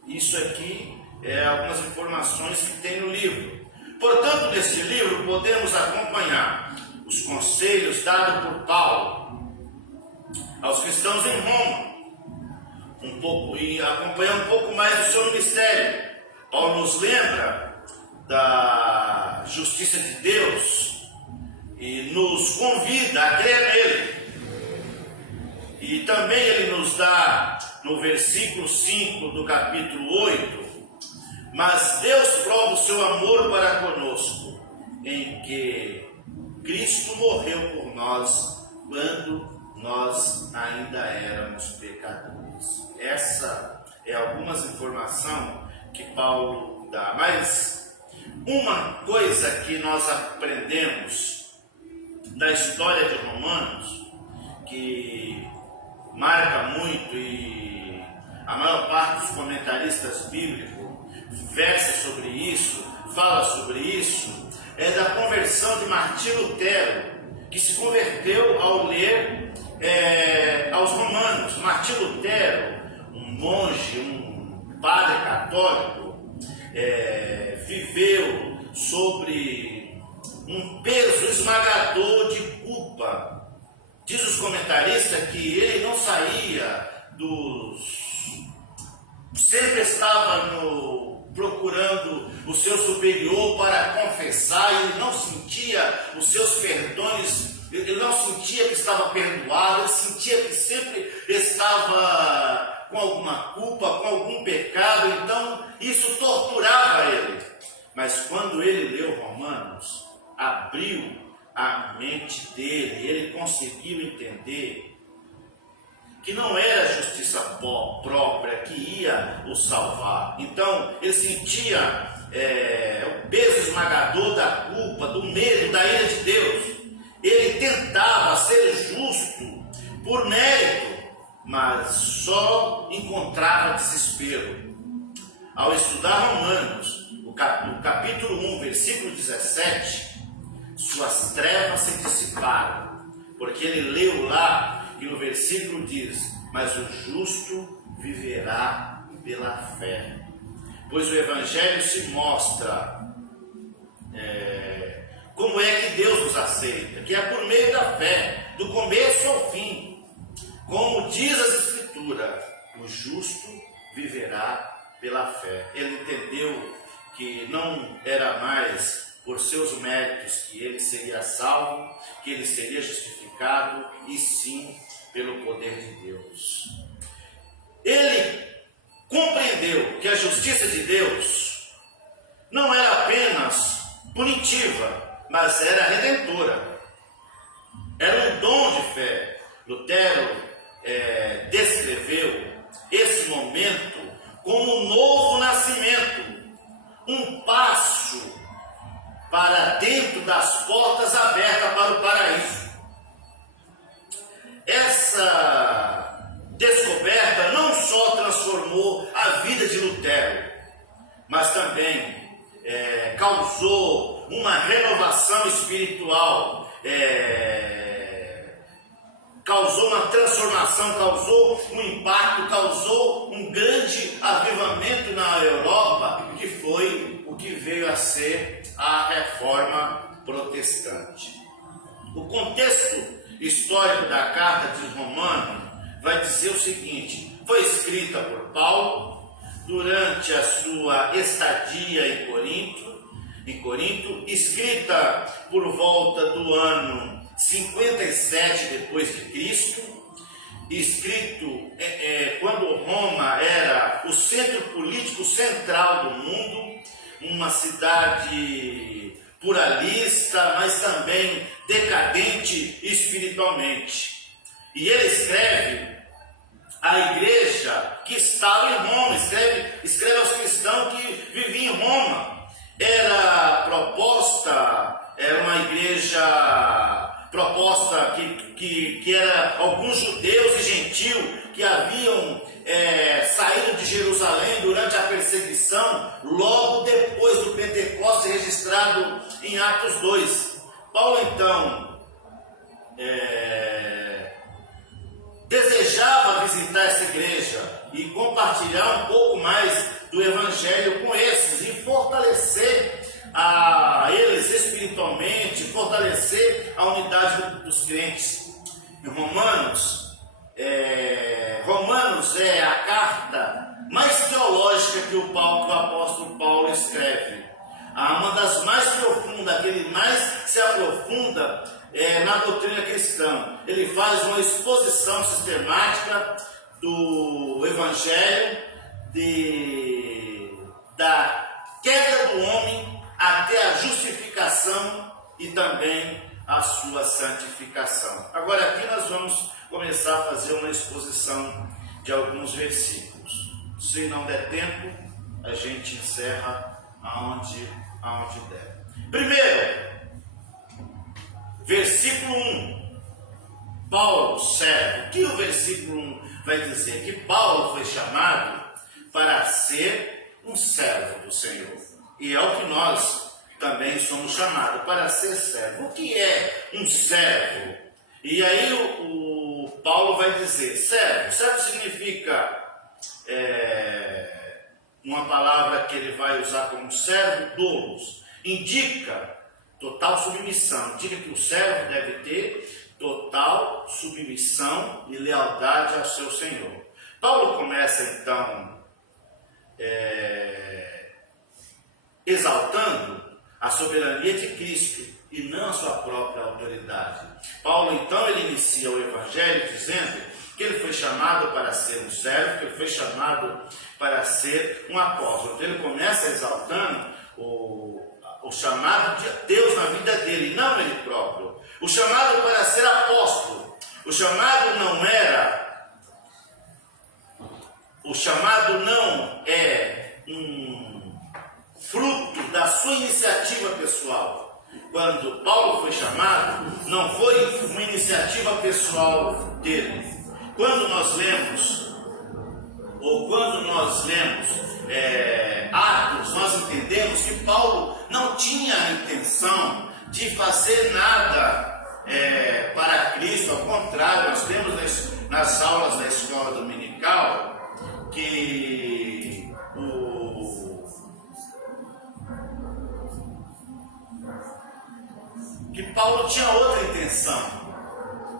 Isso aqui é algumas informações que tem no livro. Portanto, neste livro podemos acompanhar os conselhos dados por Paulo aos cristãos em Roma, e acompanhar um pouco mais do seu ministério. Paulo nos lembra da justiça de Deus e nos convida a crer nele. E também ele nos dá no versículo 5 do capítulo 8: mas Deus prova o seu amor para conosco, em que Cristo morreu por nós quando nós ainda éramos pecadores. Essa é algumas informações que Paulo dá. Mas uma coisa que nós aprendemos da história de Romanos, que marca muito, e a maior parte dos comentaristas bíblicos versa sobre isso, fala sobre isso, é da conversão de Martim Lutero, que se converteu ao ler aos Romanos. Martim Lutero, um monge, um padre católico, viveu sobre um peso esmagador de culpa. Diz os comentaristas que ele não saía sempre estava procurando o seu superior para confessar, e ele não sentia os seus perdões, ele não sentia que estava perdoado, ele sentia que sempre estava com alguma culpa, com algum pecado. Então isso torturava ele. Mas quando ele leu Romanos, abriu a mente dele, ele conseguiu entender que não era a justiça própria que ia o salvar. Então ele sentia o peso esmagador da culpa, do medo, da ira de Deus. Ele tentava ser justo por mérito, mas só encontrava desespero. Ao estudar Romanos, o capítulo 1, versículo 17, suas trevas se dissiparam, porque ele leu lá e no versículo diz: mas o justo viverá pela fé. Pois o Evangelho se mostra como é que Deus nos aceita, que é por meio da fé, do começo ao fim. Como diz as Escrituras, o justo viverá pela fé. Ele entendeu que não era mais por seus méritos que ele seria salvo, que ele seria justificado, e sim pelo poder de Deus. Ele compreendeu que a justiça de Deus não era apenas punitiva, mas era redentora. Era um dom de fé. Lutero descreveu esse momento como um novo nascimento, um passo para dentro das portas abertas para o paraíso. Essa descoberta não só transformou a vida de Lutero, mas também causou uma renovação espiritual, causou uma transformação, causou um impacto, causou um grande avivamento na Europa, que foi o que veio a ser a Reforma Protestante. O contexto histórico da carta de Romanos vai dizer o seguinte: foi escrita por Paulo durante a sua estadia em Corinto, escrita por volta do ano 57 depois de Cristo, escrito quando Roma era o centro político central do mundo, uma cidade pluralista, mas também decadente espiritualmente. E ele escreve à igreja que estava em Roma, escreve aos cristãos que viviam em Roma. Era uma igreja proposta que era alguns judeus e gentios que haviam saído de Jerusalém durante a perseguição, logo depois do Pentecostes, registrado em Atos 2. Paulo então desejava visitar essa igreja e compartilhar um pouco mais do Evangelho com esses e fortalecer a eles espiritualmente, fortalecer a unidade dos crentes. Em Romanos é a carta mais teológica que o apóstolo Paulo escreve. Uma das mais profundas, que ele mais se aprofunda na doutrina cristã. Ele faz uma exposição sistemática do Evangelho, da queda do homem até a justificação e também a sua santificação. Agora aqui nós vamos começar a fazer uma exposição de alguns versículos. Se não der tempo, a gente encerra aonde der. Primeiro, versículo 1. Paulo, servo. O que o versículo 1 vai dizer? Que Paulo foi chamado para ser um servo do Senhor. E é o que nós também somos chamados, para ser servo. O que é um servo? E aí o Paulo vai dizer, servo. Servo significa uma palavra que ele vai usar como servo, doulos. Indica total submissão. Indica que o servo deve ter total submissão e lealdade ao seu Senhor. Paulo começa então exaltando a soberania de Cristo e não a sua própria autoridade. Paulo então ele inicia o Evangelho dizendo que ele foi chamado para ser um servo, que ele foi chamado para ser um apóstolo. Então ele começa exaltando o chamado de Deus na vida dele, não ele próprio. O chamado para ser apóstolo. O chamado não é um fruto da sua iniciativa pessoal. Quando Paulo foi chamado, não foi uma iniciativa pessoal dele. Quando nós lemos Atos, nós entendemos que Paulo não tinha a intenção de fazer nada para Cristo. Ao contrário, nós temos nas aulas da escola dominical que Paulo tinha outra intenção.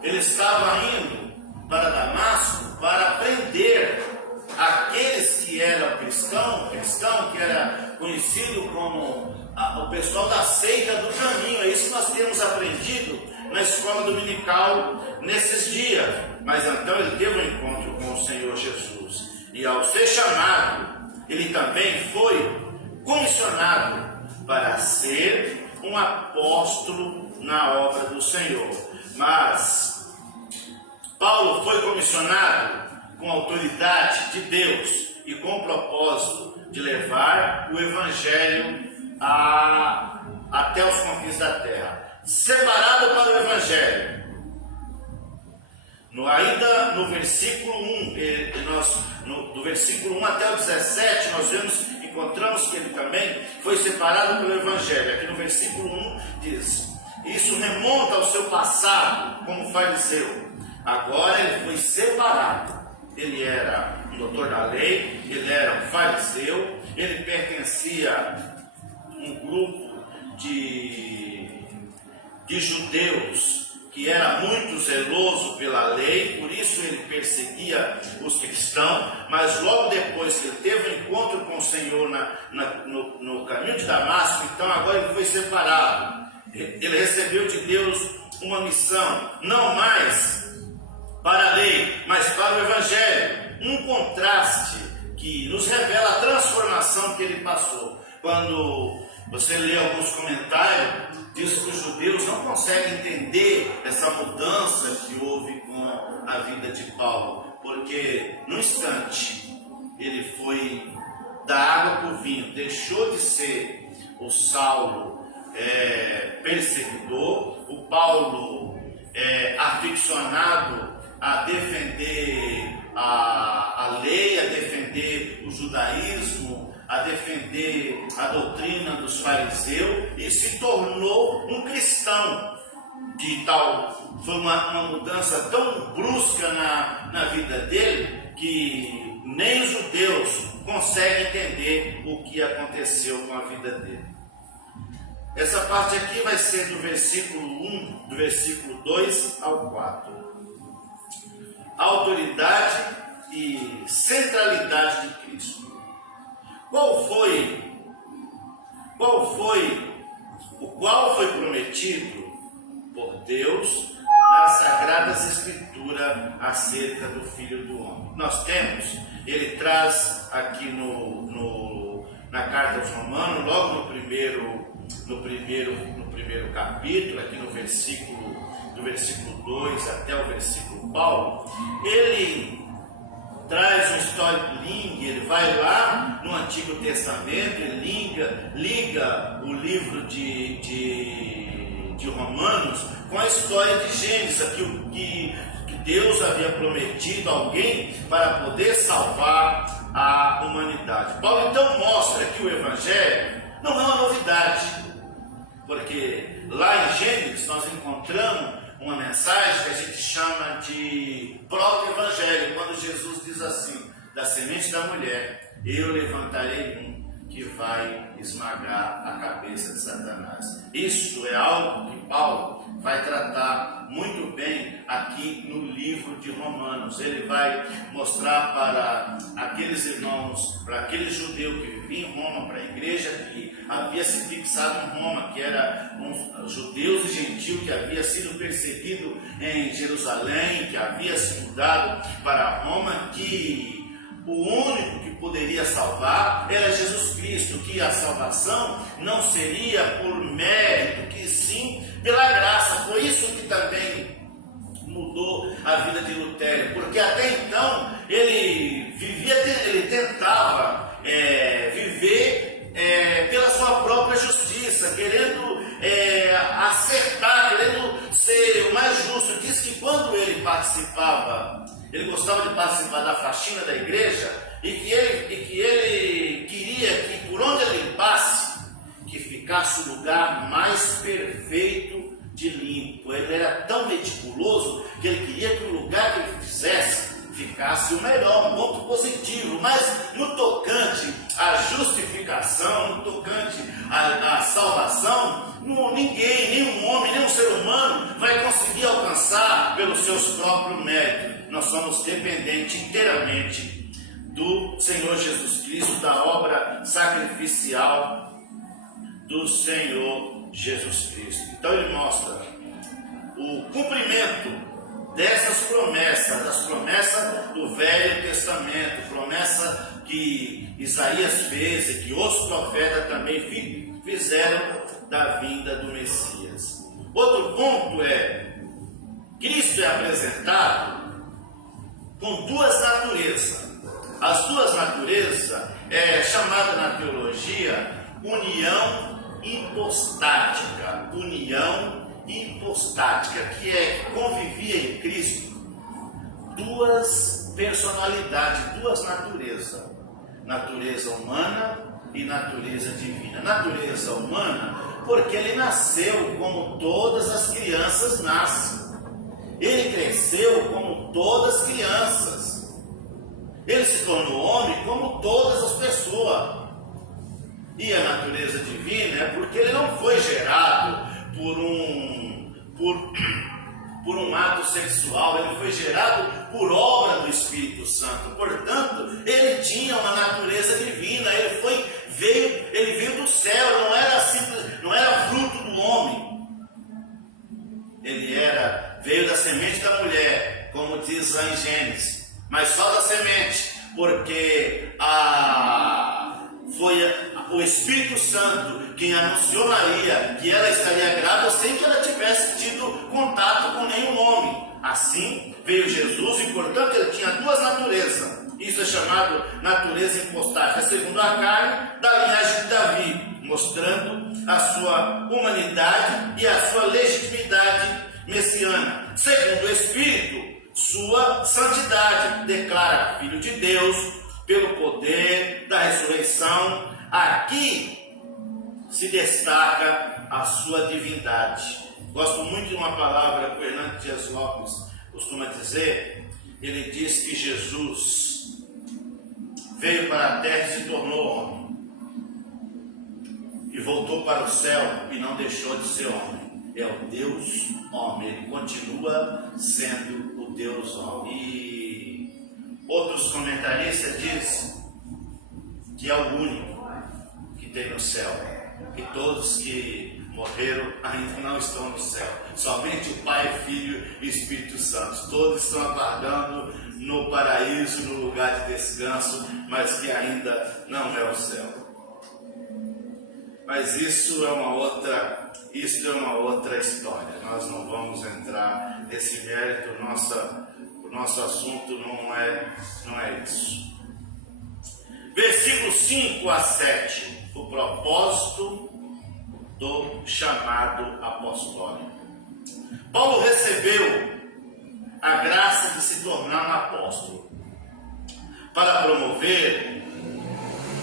Ele estava indo para Damasco para prender aqueles que eram cristão que era conhecido como o pessoal da seita do caminho. É isso que nós temos aprendido na escola dominical nesses dias. Mas então ele teve um encontro com o Senhor Jesus, e ao ser chamado, ele também foi comissionado para ser um apóstolo na obra do Senhor. Mas Paulo foi comissionado com a autoridade de Deus e com o propósito de levar o Evangelho até os confins da terra, separado para o Evangelho. Ainda no versículo 1, do versículo 1 até o 17, nós encontramos que ele também foi separado pelo Evangelho. Aqui no versículo 1 diz: isso remonta ao seu passado como fariseu. Agora ele foi separado. Ele era um doutor da lei, ele era um fariseu, ele pertencia a um grupo de judeus que era muito zeloso pela lei, por isso ele perseguia os cristãos. Mas logo depois que ele teve um encontro com o Senhor no caminho de Damasco, então agora ele foi separado. Ele recebeu de Deus uma missão, não mais para a lei, mas para o Evangelho. Um contraste que nos revela a transformação que ele passou. Quando você lê alguns comentários, diz que os judeus não conseguem entender essa mudança que houve com a vida de Paulo, porque no instante ele foi da água para o vinho, deixou de ser o Saulo perseguidor, o Paulo aficionado a defender a lei, a defender o judaísmo, a defender a doutrina dos fariseus e se tornou um cristão. Foi uma mudança tão brusca na vida dele que nem os judeus conseguem entender o que aconteceu com a vida dele. Essa parte aqui vai ser do versículo 1, do versículo 2 ao 4. Autoridade e centralidade de Cristo. Qual foi prometido por Deus nas Sagradas Escrituras acerca do Filho do Homem? Nós temos, ele traz aqui na carta aos Romanos, logo no primeiro capítulo, aqui no do versículo 2 até o versículo Paulo, ele traz um histórico lindo, ele vai lá no Antigo Testamento, ele liga o livro de Romanos com a história de Gênesis, que Deus havia prometido alguém para poder salvar a humanidade. Paulo então mostra que o Evangelho não é uma novidade, porque lá em Gênesis nós encontramos uma mensagem que a gente chama de proto-evangelho, quando Jesus diz assim: da semente da mulher eu levantarei um que vai esmagar a cabeça de Satanás. Isso é algo que Paulo vai tratar muito bem aqui no livro de Romanos. Ele vai mostrar para aqueles irmãos, para aquele judeu que vivia em Roma, para a igreja que havia se fixado em Roma, que era judeus e gentios, que havia sido perseguido em Jerusalém, que havia se mudado para Roma, que o único que poderia salvar era Jesus Cristo, que a salvação não seria por mérito, que sim pela graça. Foi isso que também mudou a vida de Lutero, porque até então ele tentava viver pela sua própria justiça, querendo acertar, querendo ser o mais justo. Diz que quando ele gostava de participar da faxina da igreja e que ele queria que por onde ele passe, que ficasse o lugar mais perfeito de limpo. Ele era tão meticuloso que ele queria que o lugar que ele fizesse ficasse o melhor, um ponto positivo. Mas no tocante à justificação, no tocante à salvação, ninguém, nenhum homem, nenhum ser humano vai conseguir alcançar pelos seus próprios méritos. Nós somos dependentes inteiramente do Senhor Jesus Cristo, da obra sacrificial do Senhor Jesus Cristo. Então ele mostra o cumprimento dessas promessas, das promessas do Velho Testamento, promessa que Isaías fez e que os profetas também fizeram da vinda do Messias. Outro ponto é: Cristo é apresentado com duas naturezas. As duas naturezas é chamada na teologia união hipostática. União hipostática, que convivia em Cristo duas personalidades, duas naturezas: natureza humana e natureza divina. Natureza humana, porque ele nasceu como todas as crianças nascem. Ele cresceu como todas as crianças. Ele se tornou homem como todas as pessoas. E a natureza divina é porque ele não foi gerado por um ato sexual, ele foi gerado por obra do Espírito Santo. Portanto, ele tinha uma natureza divina. Ele veio do céu, não era fruto do homem. Ele veio da semente da mulher, como diz lá em Gênesis, mas só da semente, porque foi o Espírito Santo quem anunciou Maria que ela estaria grávida sem que ela tivesse tido contato com nenhum homem. Assim veio Jesus e, portanto, ele tinha duas naturezas. Isso é chamado natureza hipostática, segundo a carne, da linhagem de Davi, mostrando a sua humanidade e a sua legitimidade messiânica. segundo o Espírito, sua santidade. Declara Filho de Deus pelo poder da ressurreição. Aqui se destaca a sua divindade. Gosto muito de uma palavra que o Hernando Dias Lopes costuma dizer. Ele diz que Jesus veio para a terra e se tornou homem, e voltou para o céu e não deixou de ser homem. É o Deus homem, ele continua sendo o Deus homem. E outros comentaristas dizem que é o único que tem no céu, que todos que morreram ainda não estão no céu. Somente o Pai, Filho e Espírito Santo. Todos estão aguardando no paraíso, no lugar de descanso, mas que ainda não é o céu. Mas isso é uma outra história. Nós não vamos entrar nesse mérito. O nosso assunto não é isso. Versículos 5 a 7. O propósito do chamado apostólico. Paulo recebeu a graça de se tornar um apóstolo para promover,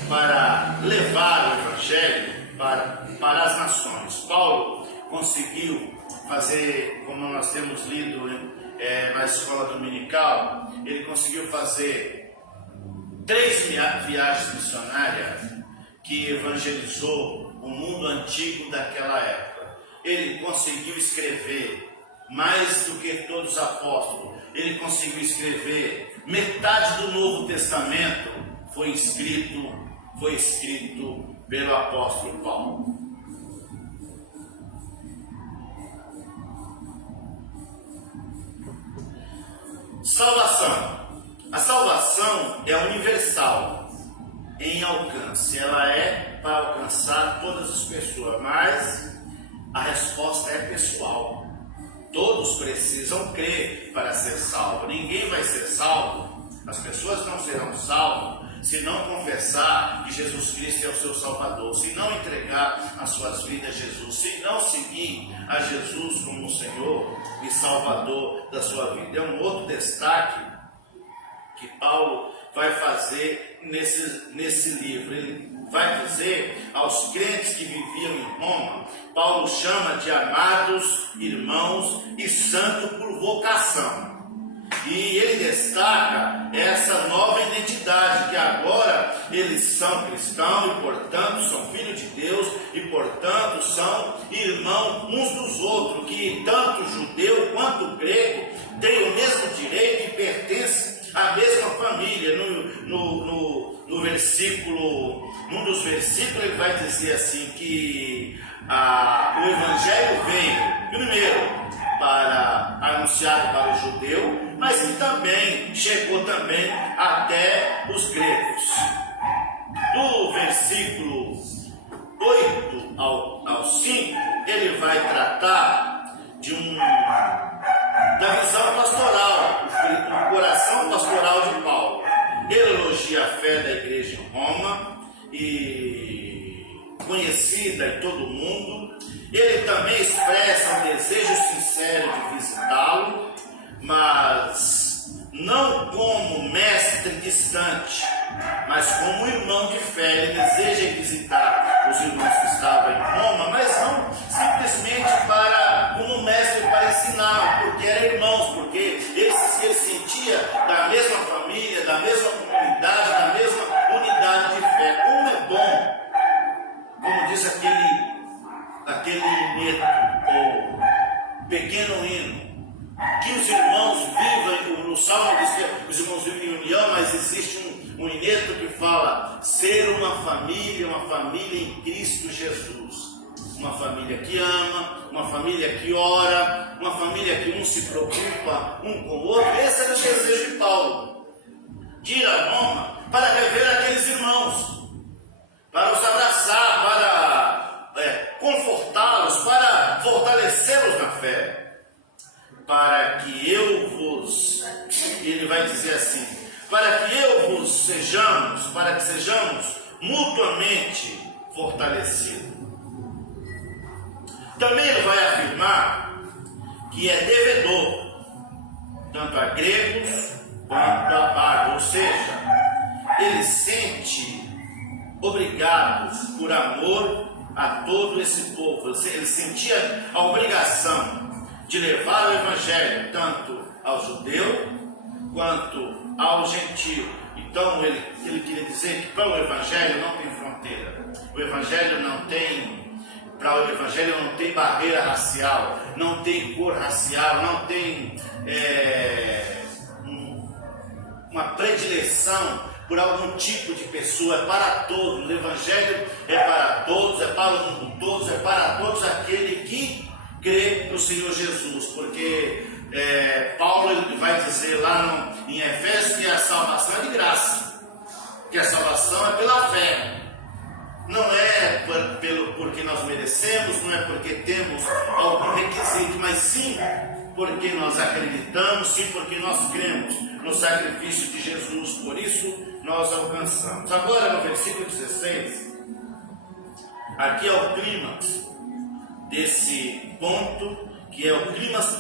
para levar o evangelho para as nações. Paulo conseguiu fazer, como nós temos lido na escola dominical, ele conseguiu fazer 3 viagens missionárias que evangelizou o mundo antigo daquela época. Ele conseguiu escrever mais do que todos os apóstolos. Ele conseguiu escrever metade do Novo Testamento foi escrito pelo apóstolo Paulo. Salvação. A salvação é universal em alcance. Ela é para alcançar todas as pessoas, mas a resposta é pessoal. Todos precisam crer para ser salvo. Ninguém vai ser salvo. As pessoas não serão salvas se não confessar que Jesus Cristo é o seu Salvador, se não entregar as suas vidas a Jesus, se não seguir a Jesus como o Senhor e Salvador da sua vida. É um outro destaque que Paulo vai fazer nesse livro. Ele vai dizer aos crentes que viviam em Roma, Paulo chama de amados, irmãos e santos por vocação. E ele destaca essa nova identidade, que agora eles são cristãos e, portanto, são filhos de Deus e, portanto, são irmãos uns dos outros, que tanto o judeu quanto o grego têm o mesmo direito e pertencem à mesma família. No versículo, num dos versículos, ele vai dizer assim que o evangelho veio primeiro para anunciado para o judeu, mas que também chegou também até os gregos. Do versículo 8 ao 5, ele vai tratar da visão pastoral, o coração pastoral de Paulo. Ele elogia a fé da igreja em Roma, e conhecida em todo o mundo. Ele também expressa um desejo sincero de visitá-lo, mas não como mestre distante, mas como irmão de fé. Ele deseja visitar os irmãos que estavam em Roma, mas não simplesmente como mestre para ensinar, porque eram irmãos, porque ele sentia da mesma família, da mesma comunidade, da mesma unidade de fé. Como é bom, como diz aquele neto, ou pequeno hino, que os irmãos vivam, no Salmo diz que os irmãos vivem em união, mas existe um hineto que fala ser uma família em Cristo Jesus. Uma família que ama, uma família que ora, uma família que um se preocupa um com o outro. Esse era o desejo de Paulo, de ir a Roma para rever aqueles irmãos, para os abraçar, para confortá-los, para fortalecê-los na fé, para que ele vai dizer assim, para que sejamos mutuamente fortalecidos. Também ele vai afirmar que é devedor tanto a gregos quanto a bárbaros, ou seja, ele sente obrigado por amor a todo esse povo. Ele sentia a obrigação de levar o evangelho tanto ao judeu quanto ao gentio. Então ele queria dizer que para o evangelho não tem fronteira. O evangelho não tem, para o evangelho não tem barreira racial, não tem cor racial, não tem uma predileção por algum tipo de pessoa. É para todos. O evangelho é para todos, é para o mundo todo, é para todos aquele que crê no Senhor Jesus, porque Paulo ele vai dizer lá em Efésios que a salvação é de graça, que a salvação é pela fé, não é porque nós merecemos, não é porque temos algum requisito, mas sim porque nós acreditamos, sim porque nós cremos no sacrifício de Jesus, por isso nós alcançamos. Agora no versículo 16, aqui é o clímax desse ponto, que é o clímax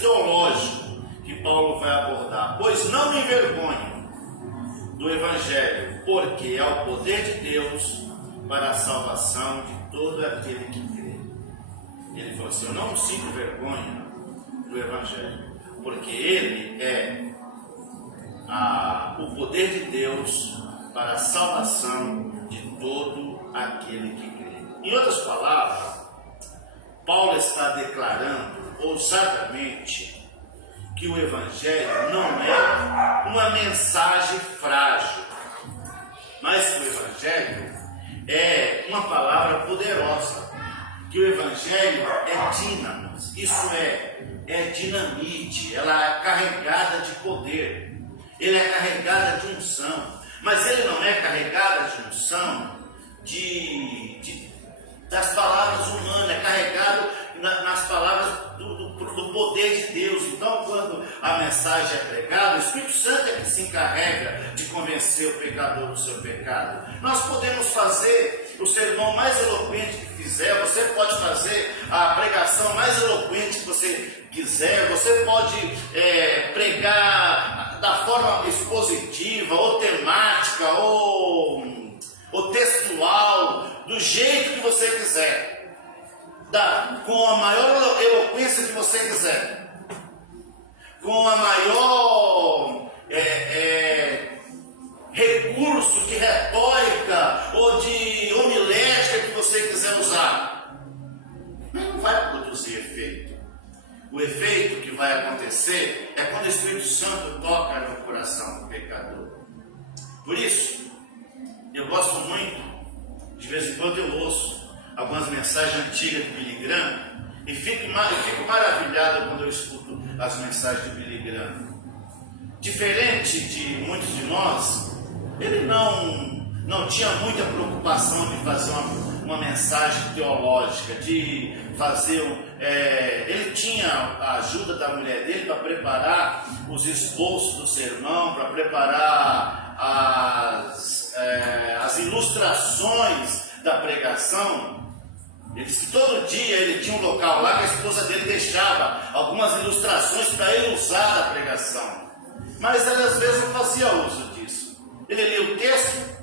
teológico que Paulo vai abordar. Pois não me envergonho do Evangelho, porque é o poder de Deus para a salvação de todo aquele que crê. Ele falou assim: eu não sinto vergonha do Evangelho, porque ele é o poder de Deus para a salvação de todo aquele que crê. Em outras palavras, Paulo está declarando ousadamente que o Evangelho não é uma mensagem frágil, mas que o Evangelho é uma palavra poderosa, que o Evangelho é dínamo, isso é dinamite, ela é carregada de poder, ele é carregada de unção, mas ele não é carregada de unção das palavras humanas, é carregado nas palavras do poder de Deus. Então, quando a mensagem é pregada, o Espírito Santo é que se encarrega de convencer o pecador do seu pecado. Nós podemos fazer o sermão mais eloquente que fizer, você pode fazer a pregação mais eloquente que você quiser, você pode pregar da forma expositiva, ou temática, ou textual, do jeito que você quiser, com a maior eloquência que você quiser, com a maior recurso de retórica ou de homilética que você quiser usar, mas não vai produzir efeito. O efeito que vai acontecer é quando o Espírito Santo toca no coração do pecador. Por isso, eu gosto muito, de vez em quando eu ouço algumas mensagens antigas de Billy Graham e fico maravilhado quando eu escuto as mensagens de Billy Graham. Diferente de muitos de nós, ele não tinha muita preocupação de fazer uma mensagem teológica, de fazer ele tinha a ajuda da mulher dele para preparar os esboços do sermão, para preparar as ilustrações da pregação. Ele disse que todo dia ele tinha um local lá que a esposa dele deixava algumas ilustrações para ele usar da pregação, mas ele às vezes não fazia uso disso. Ele lia o texto,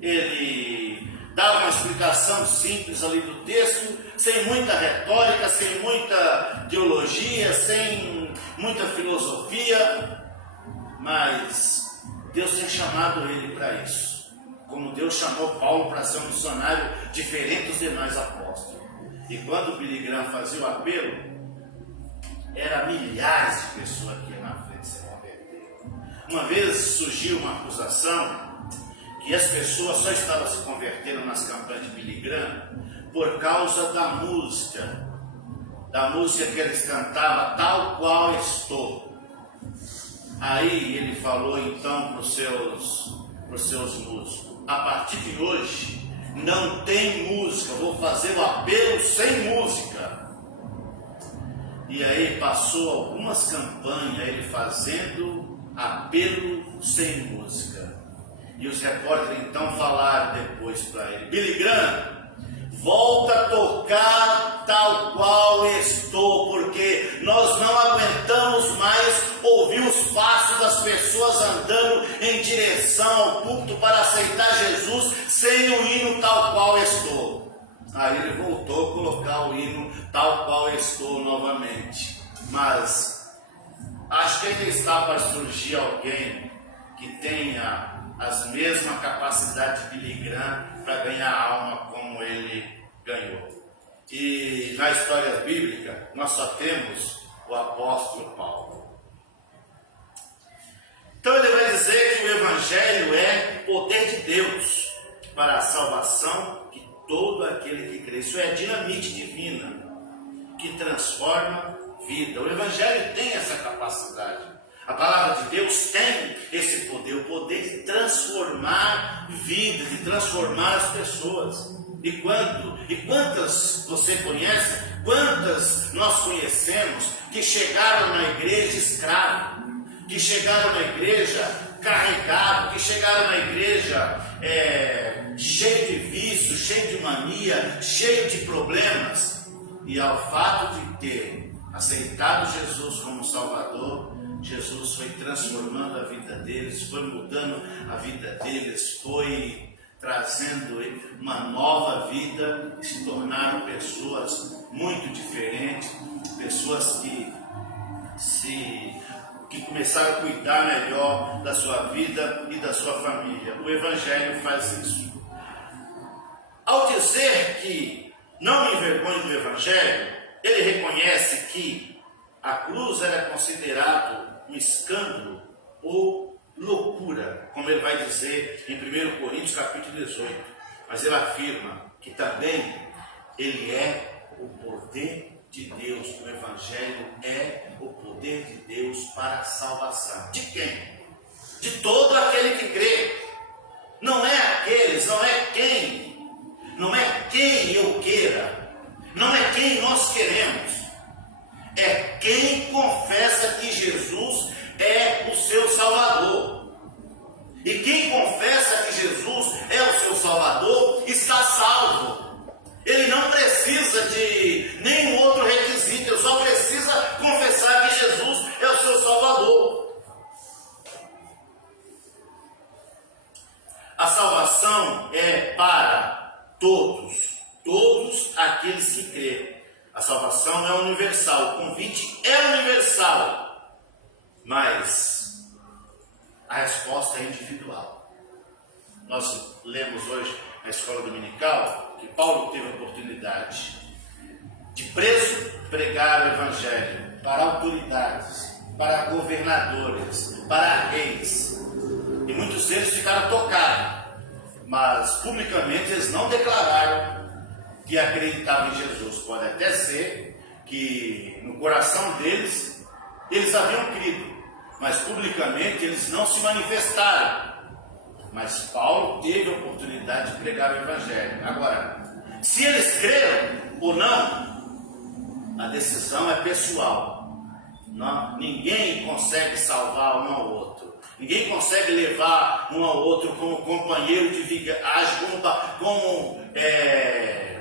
ele dava uma explicação simples ali do texto, sem muita retórica, sem muita teologia, sem muita filosofia, mas Deus tem chamado ele para isso. Como Deus chamou Paulo para ser um missionário diferente dos demais apóstolos. E quando o Billy Graham fazia o apelo, eram milhares de pessoas que iam na frente se converter. Uma vez surgiu uma acusação que as pessoas só estavam se convertendo nas campanhas de Billy Graham por causa da música que eles cantavam, Tal Qual Estou. Aí ele falou então para os seus músicos: a partir de hoje não tem música, vou fazer o apelo sem música. E aí passou algumas campanhas ele fazendo apelo sem música. E os repórteres então falaram depois para ele: Billy Graham, volta a tocar Tal Qual Estou, porque nós não aguentamos mais ouvir os passos das pessoas andando em direção ao púlpito para aceitar Jesus sem o hino Tal Qual Estou. Aí ele voltou a colocar o hino Tal Qual Estou novamente. Mas acho que ainda está para surgir alguém que tenha as mesmas capacidades de Billy Graham para ganhar alma como ele ganhou. E na história bíblica nós só temos o apóstolo Paulo. Então ele vai dizer que o Evangelho é poder de Deus para a salvação de todo aquele que crê. Isso é dinamite divina que transforma vida. O Evangelho tem essa capacidade. A palavra de Deus tem esse poder, o poder de transformar vidas, de transformar as pessoas. E quantas você conhece, quantas nós conhecemos que chegaram na igreja escravo, que chegaram na igreja carregado, que chegaram na igreja cheio de vício, cheio de mania, cheio de problemas. E ao fato de ter aceitado Jesus como Salvador, Jesus foi transformando a vida deles, foi mudando a vida deles, foi trazendo uma nova vida, e se tornaram pessoas muito diferentes, pessoas que começaram a cuidar melhor da sua vida e da sua família. O Evangelho faz isso. Ao dizer que não me envergonho do Evangelho, ele reconhece que a cruz era considerado um escândalo ou loucura, como ele vai dizer em 1 Coríntios capítulo 18. Mas ele afirma que também ele é o poder de Deus. O Evangelho é o poder de Deus para a salvação. De quem? De todo aquele que crê. Não é aqueles, não é quem eu queira, não é quem nós queremos. É quem confessa que Jesus é o seu Salvador. E quem confessa que Jesus é o seu Salvador está salvo. Ele não precisa de nenhum outro requisito, ele só precisa confessar que Jesus é o seu Salvador. A salvação é para todos aqueles que crêem. A salvação é universal, o convite é universal, mas a resposta é individual. Nós lemos hoje na escola dominical que Paulo teve a oportunidade de preso pregar o Evangelho para autoridades, para governadores, para reis, e muitos deles ficaram tocados, mas publicamente eles não declararam que acreditavam em Jesus. Pode até ser que no coração deles eles haviam crido, mas publicamente eles não se manifestaram. Mas Paulo teve a oportunidade de pregar o Evangelho. Agora, se eles creram ou não, a decisão é pessoal. Não, ninguém consegue salvar um ao outro. Ninguém consegue levar um ao outro como companheiro de viagem, como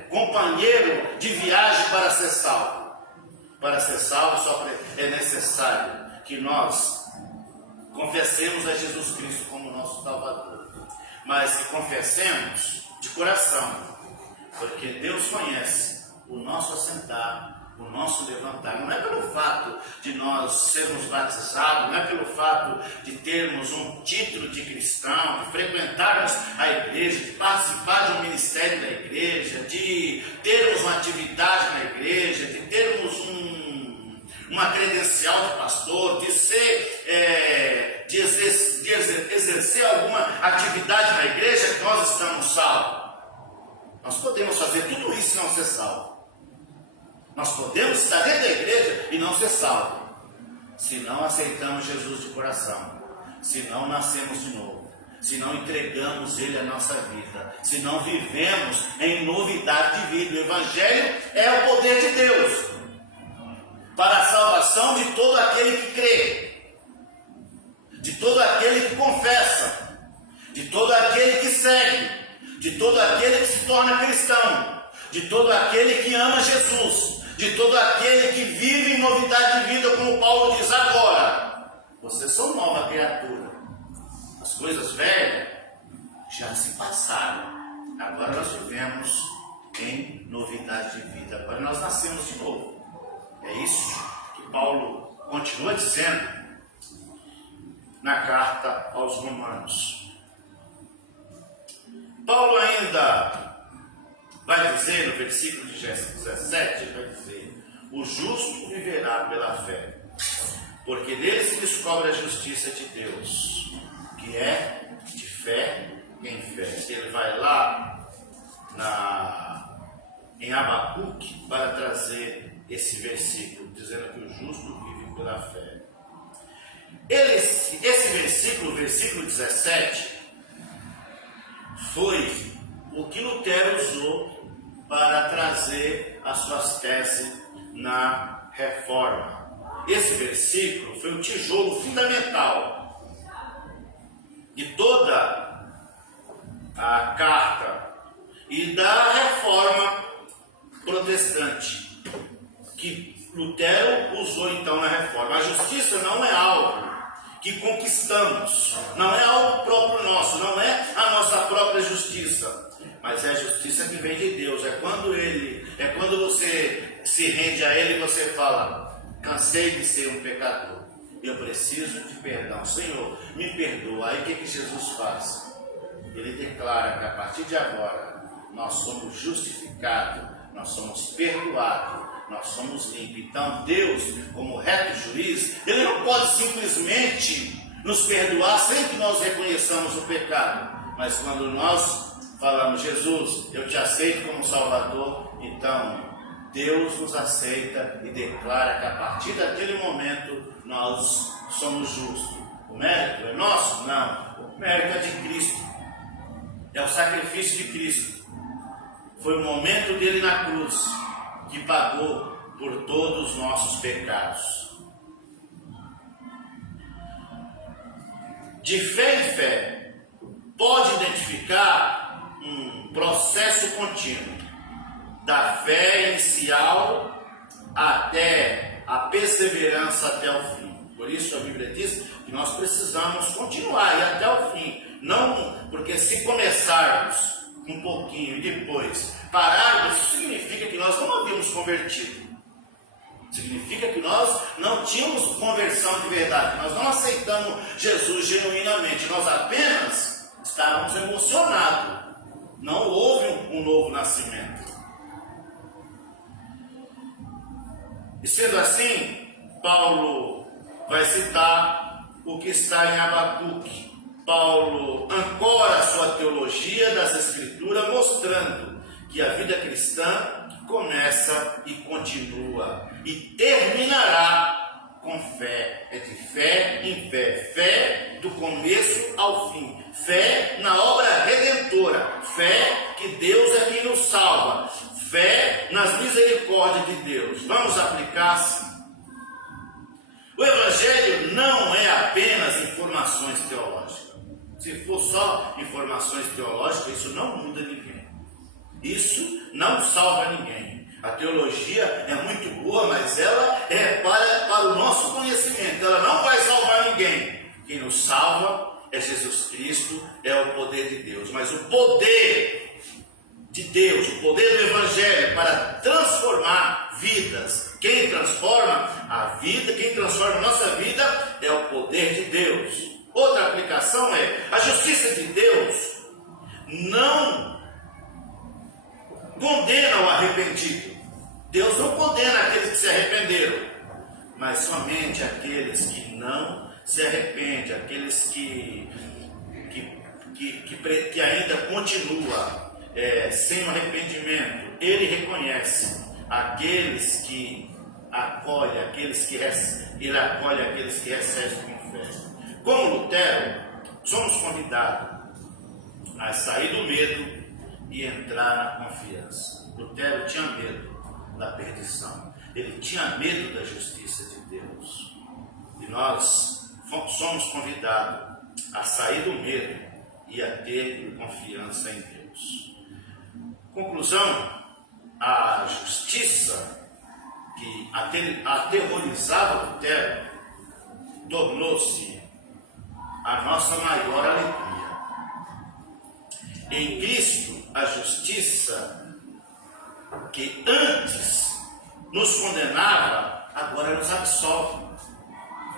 companheiro de viagem para ser salvo. Para ser salvo só é necessário que nós confessemos a Jesus Cristo como nosso Salvador, mas que confessemos de coração, porque Deus conhece o nosso assentar, o nosso levantar. Não é pelo fato de nós sermos batizados, não é pelo fato de termos um título de cristão, de frequentarmos a igreja, de participar de um ministério da igreja, de termos uma atividade na igreja, de termos uma credencial de pastor, de exercer alguma atividade na igreja, que nós estamos salvos. Nós podemos fazer tudo isso e não ser salvo. Nós podemos estar dentro da igreja e não ser salvo, se não aceitamos Jesus de coração, se não nascemos de novo, se não entregamos Ele a nossa vida, se não vivemos em novidade de vida. O Evangelho é o poder de Deus para a salvação de todo aquele que crê, de todo aquele que confessa, de todo aquele que segue, de todo aquele que se torna cristão, de todo aquele que ama Jesus, de todo aquele que vive em novidade de vida, como Paulo diz agora. Vocês são nova criatura. As coisas velhas já se passaram. Agora nós vivemos em novidade de vida. Agora nós nascemos de novo. É isso que Paulo continua dizendo na carta aos Romanos. Paulo ainda vai dizer no versículo de 17, ele vai dizer: o justo viverá pela fé, porque dele se descobre a justiça de Deus, que é de fé em fé. Ele vai lá em Abacuque para trazer esse versículo, dizendo que o justo vive pela fé. Esse versículo, o versículo 17, foi o que Lutero usou para trazer as suas teses na Reforma. Esse versículo foi o tijolo fundamental de toda a carta e da Reforma protestante, que Lutero usou então na Reforma. A justiça não é algo que conquistamos, não é algo próprio nosso, não é a nossa própria justiça, mas é a justiça que vem de Deus. É quando você se rende a Ele e você fala: cansei de ser um pecador, eu preciso de perdão, Senhor, me perdoa. Aí o que Jesus faz? Ele declara que a partir de agora nós somos justificados, nós somos perdoados, nós somos limpos. Então Deus, como reto juiz, Ele não pode simplesmente nos perdoar sem que nós reconheçamos o pecado. Mas quando nós falamos: Jesus, eu te aceito como Salvador, então Deus nos aceita e declara que a partir daquele momento nós somos justos. O mérito é nosso? Não. O mérito é de Cristo. É o sacrifício de Cristo. Foi o momento dele na cruz que pagou por todos os nossos pecados. De fé em fé, pode identificar um processo contínuo, da fé inicial até a perseverança até o fim. Por isso a Bíblia diz que nós precisamos continuar e até o fim. Não, porque se começarmos um pouquinho e depois pararmos, isso significa que nós não havíamos convertido. Significa que nós não tínhamos conversão de verdade, nós não aceitamos Jesus genuinamente, nós apenas estávamos emocionados. Não houve um novo nascimento. E sendo assim, Paulo vai citar o que está em Abacuque. Paulo ancora a sua teologia das Escrituras, mostrando que a vida cristã começa e continua e terminará com fé. É de fé em fé, fé do começo ao fim, fé na obra redentora, fé que Deus é quem nos salva, fé nas misericórdias de Deus. Vamos aplicar-se. O Evangelho não é apenas informações teológicas. Se for só informações teológicas, isso não muda ninguém. Isso não salva ninguém. A teologia é muito boa, mas ela é para o nosso conhecimento. Ela não vai salvar ninguém. Quem nos salva é Jesus Cristo, é o poder de Deus. Mas o poder de Deus, o poder do Evangelho para transformar vidas. Quem transforma a vida, quem transforma a nossa vida é o poder de Deus. Outra aplicação é: a justiça de Deus não condena o arrependido. Deus não condena aqueles que se arrependeram, mas somente aqueles que não se arrependem, aqueles que ainda continua sem o arrependimento. Ele reconhece aqueles que acolhe, ele acolhe aqueles que recebem com fé. Como Lutero, somos convidados a sair do medo e entrar na confiança. Lutero tinha medo da perdição, ele tinha medo da justiça de Deus. E nós somos convidados a sair do medo e a ter confiança em Deus. Conclusão: a justiça que aterrorizava Lutero, tornou-se a nossa maior alegria. Em Cristo, a justiça que antes nos condenava, agora nos absolve.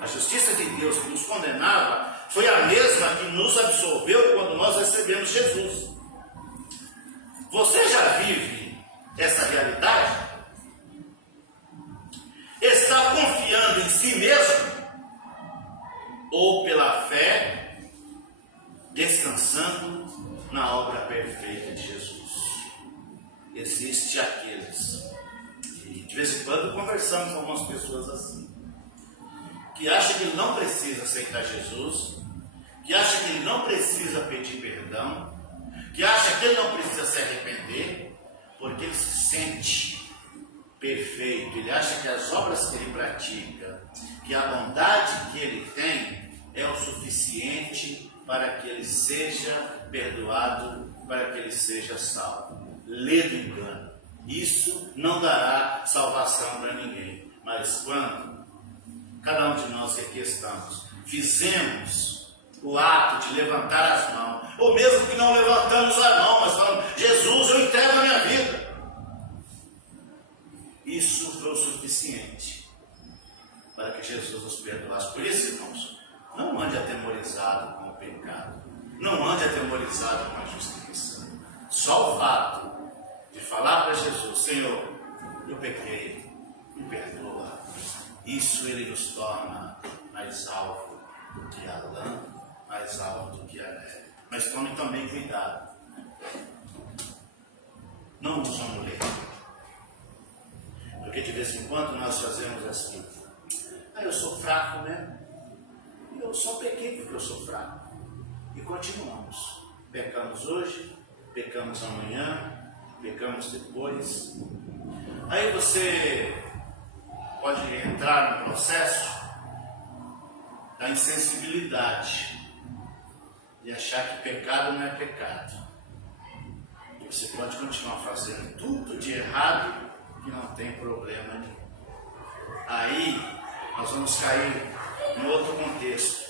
A justiça de Deus que nos condenava foi a mesma que nos absolveu quando nós recebemos Jesus. Você já vive essa realidade? Está confiando em si mesmo? Ou pela fé, descansando na obra perfeita de Jesus? Existem aqueles, e de vez em quando conversamos com algumas pessoas assim, que acham que ele não precisa aceitar Jesus, que acham que ele não precisa pedir perdão, que acham que ele não precisa se arrepender, porque ele se sente perfeito, ele acha que as obras que ele pratica, que a bondade que ele tem é o suficiente para que ele seja perdoado, para que ele seja salvo. Ledo engano. Isso não dará salvação para ninguém. Mas quando cada um de nós que aqui estamos fizemos o ato de levantar as mãos, ou mesmo que não levantamos a mão, mas falamos: Jesus, eu entrego a minha vida, isso foi o suficiente para que Jesus nos perdoasse. Por isso, irmãos, não ande atemorizado com o pecado, não ande atemorizado com a justiça. Só o fato de falar para Jesus: Senhor, eu pequei, me perdoa, isso ele nos torna mais alvo do que a lã, mais alvo do que a neve. Mas tome também cuidado, não use uma mulher, porque de vez em quando nós fazemos assim: eu sou fraco, né? Eu só pequei porque eu sou fraco. E continuamos. Pecamos hoje, pecamos amanhã, pecamos depois. Aí você pode entrar no processo da insensibilidade e achar que pecado não é pecado. E você pode continuar fazendo tudo de errado que não tem problema nenhum. Aí nós vamos cair no outro contexto.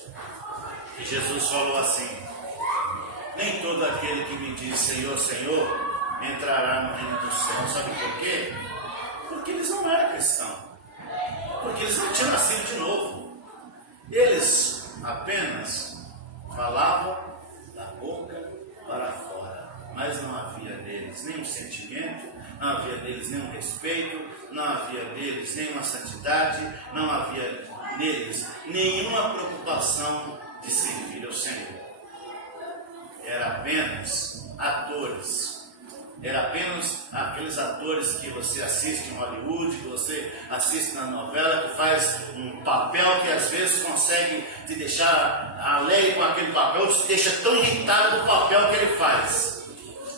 E Jesus falou assim: nem todo aquele que me diz Senhor, Senhor, entrará no reino do céu. Sabe por quê? Porque eles não eram cristãos. Porque eles não tinham nascido de novo. Eles apenas falavam da boca para fora, mas não havia neles nenhum sentimento, não havia neles nenhum respeito, não havia neles nenhuma santidade, não havia neles nenhuma preocupação de servir ao Senhor. Era apenas atores. Era apenas aqueles atores que você assiste em Hollywood, que você assiste na novela, que faz um papel que às vezes consegue te deixar alegre com aquele papel, te deixa tão irritado com o papel que ele faz.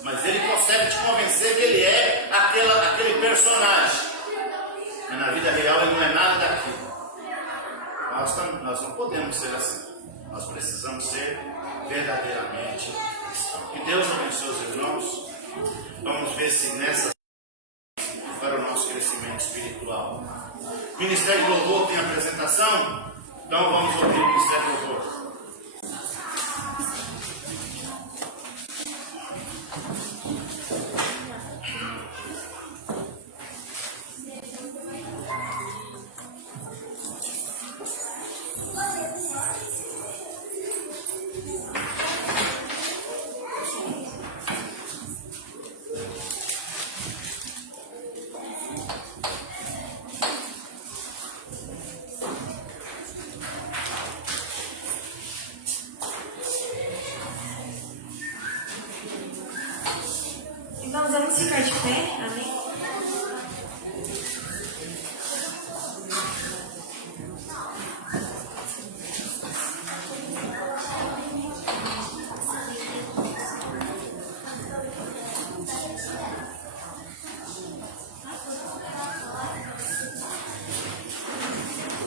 Mas ele consegue te convencer que ele é aquele personagem. Mas na vida real ele não é nada daquilo. Nós não podemos ser assim. Nós precisamos ser verdadeiramente cristãos. Que Deus abençoe os irmãos. Vamos ver se nessa para o nosso crescimento espiritual. O Ministério de Louvor tem apresentação? Então vamos ouvir o Ministério de Louvor. Irmãos, vamos ficar de pé, amém?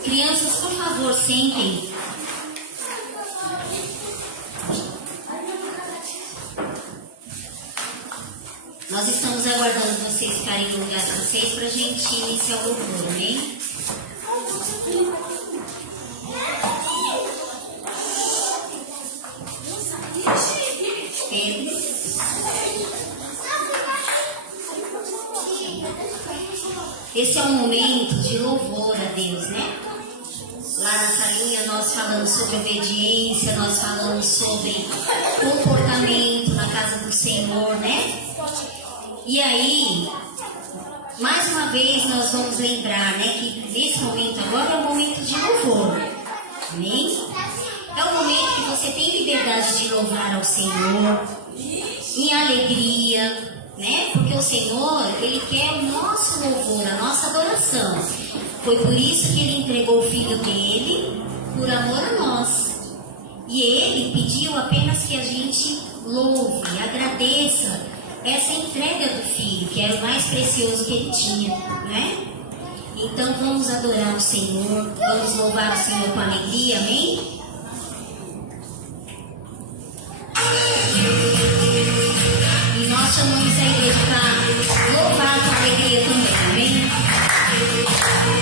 Crianças, por favor, sentem. Nós estamos aguardando vocês ficarem no lugar de vocês para a gente iniciar o louvor, amém? Esse é um momento de louvor a Deus, né? Lá na salinha nós falamos sobre obediência, nós falamos sobre comportamento na casa do Senhor, né? E aí, mais uma vez nós vamos lembrar, né, que nesse momento agora é o momento de louvor, amém? É o momento que você tem liberdade de louvar ao Senhor, em alegria, né? Porque o Senhor, Ele quer o nosso louvor, a nossa adoração. Foi por isso que Ele entregou o Filho dEle, por amor a nós. E Ele pediu apenas que a gente louve, agradeça essa entrega do Filho, que era o mais precioso que Ele tinha, né? Então vamos adorar o Senhor, vamos louvar o Senhor com alegria, amém? E nós chamamos a igreja para louvar com alegria também, amém?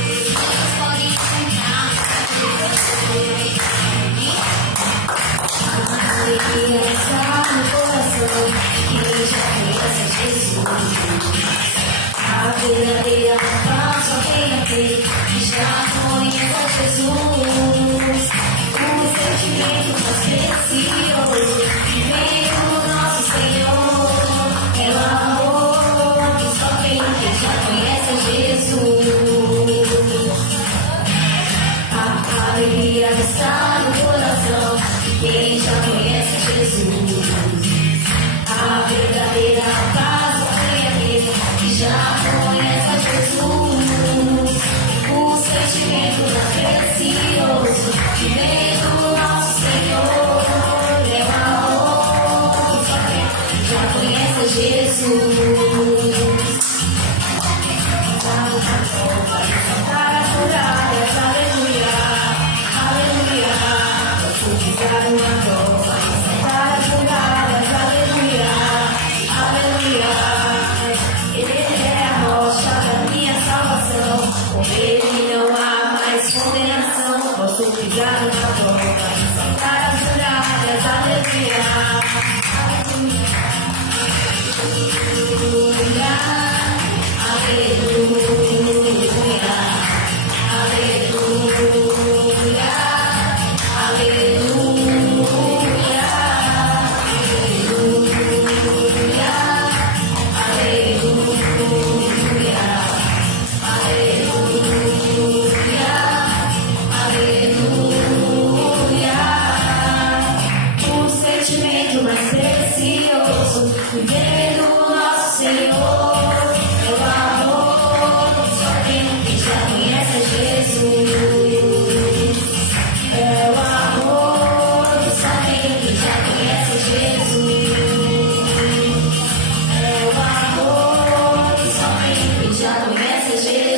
Vocês podem cantar. A alegria está no coração, quem já conhece Jesus. A verdadeira paz só vem a ter, que já conhece Jesus. O sentimento mais precioso que vem do nosso Senhor é o amor que só vem quem já conhece Jesus. A alegria está no coração de quem já conhece Jesus. A verdadeira paz só vem a ter, que já conhece Jesus. O sentimento mais precioso que vem do nosso Senhor é o amor que só vem quem já conhece Jesus. Para curar, aleluia, aleluia. Para curar, aleluia, aleluia. Ele é a rocha da minha salvação, com Ele não há mais condenação. Posso pisar na boca, para curar, aleluia, aleluia, o sentimento mais precioso que vem do nosso Senhor é o amor que só tem quem já conhece Jesus. É o amor que só tem quem já conhece Jesus. É o amor que só tem quem já conhece Jesus.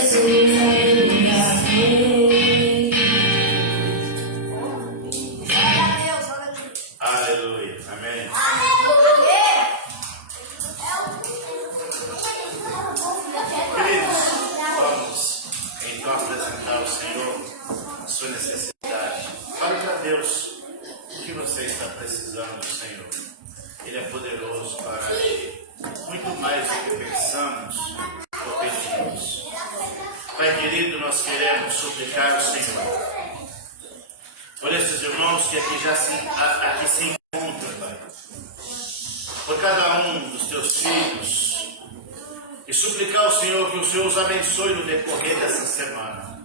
Aleluia. Amém. Queridos, vamos então apresentar ao Senhor a sua necessidade. Fale para Deus o que você está precisando, Senhor. Ele é poderoso para ir muito mais do que pensamos ou pedimos. Pai querido, nós queremos suplicar ao Senhor por esses irmãos que aqui se encontram, Pai. Por cada um dos teus filhos. E suplicar ao Senhor que o Senhor os abençoe no decorrer dessa semana.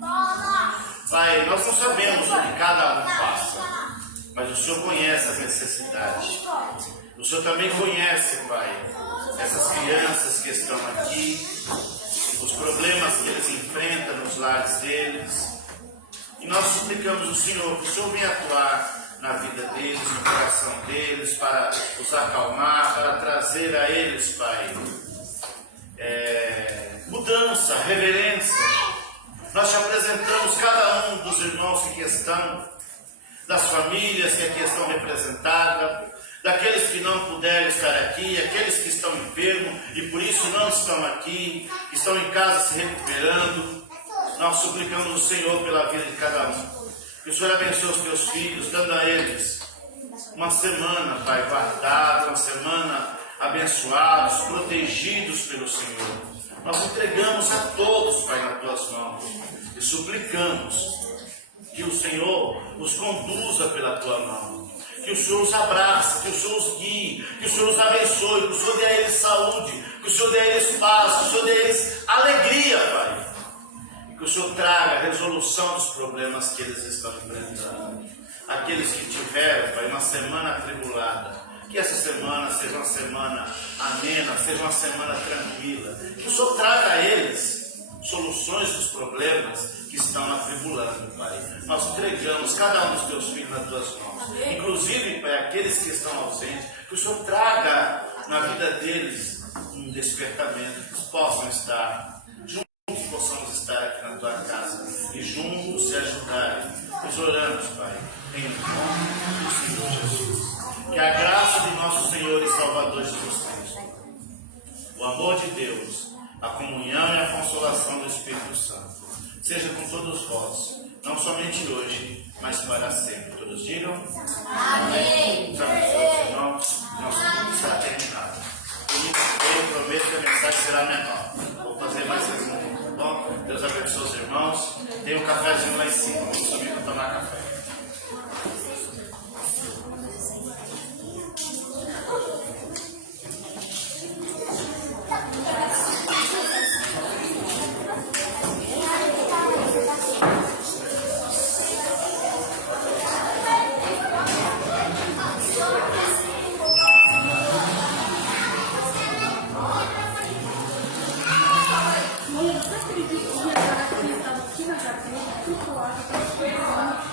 Pai, nós não sabemos o que cada um passa, mas o Senhor conhece as necessidades. O Senhor também conhece, Pai, essas crianças que estão aqui, os problemas que eles enfrentam nos lares deles. E nós suplicamos ao Senhor que o Senhor venha atuar na vida deles, no coração deles, para os acalmar, para trazer a eles, Pai, mudança, reverência. Nós te apresentamos cada um dos irmãos que aqui estão, das famílias que aqui estão representadas, daqueles que não puderam estar aqui, aqueles que estão enfermos e por isso não estão aqui, que estão em casa se recuperando. Nós suplicamos o Senhor pela vida de cada um. Que o Senhor abençoe os teus filhos, dando a eles uma semana, Pai, guardada, uma semana abençoados, protegidos pelo Senhor. Nós entregamos a todos, Pai, nas tuas mãos e suplicamos que o Senhor os conduza pela tua mão, que o Senhor os abrace, que o Senhor os guie, que o Senhor os abençoe, que o Senhor dê a eles saúde, que o Senhor dê a eles paz, que o Senhor dê a eles alegria, Pai. Que o Senhor traga a resolução dos problemas que eles estão enfrentando. Aqueles que tiveram, Pai, uma semana atribulada, que essa semana seja uma semana amena, seja uma semana tranquila. Que o Senhor traga a eles soluções dos problemas que estão atribulando, Pai. Nós entregamos cada um dos teus filhos nas tuas mãos. Inclusive, Pai, aqueles que estão ausentes, que o Senhor traga na vida deles um despertamento, que eles possam estar possamos estar aqui na tua casa e juntos se ajudarem. Nós oramos, Pai, em nome do Senhor Jesus. Que a graça de nosso Senhor e Salvador Jesus Cristo, o amor de Deus, a comunhão e a consolação do Espírito Santo, seja com todos vós, não somente hoje, mas para sempre. Todos digam amém. Os abençoe, irmãos. Nosso culto está terminado. Eu prometo que a mensagem será menor. Vou fazer mais um. Bom, Deus abençoe os irmãos. Tem um cafezinho lá em cima. Vamos subir para tomar café. Você acredita que aqui na Japão, ficou lá,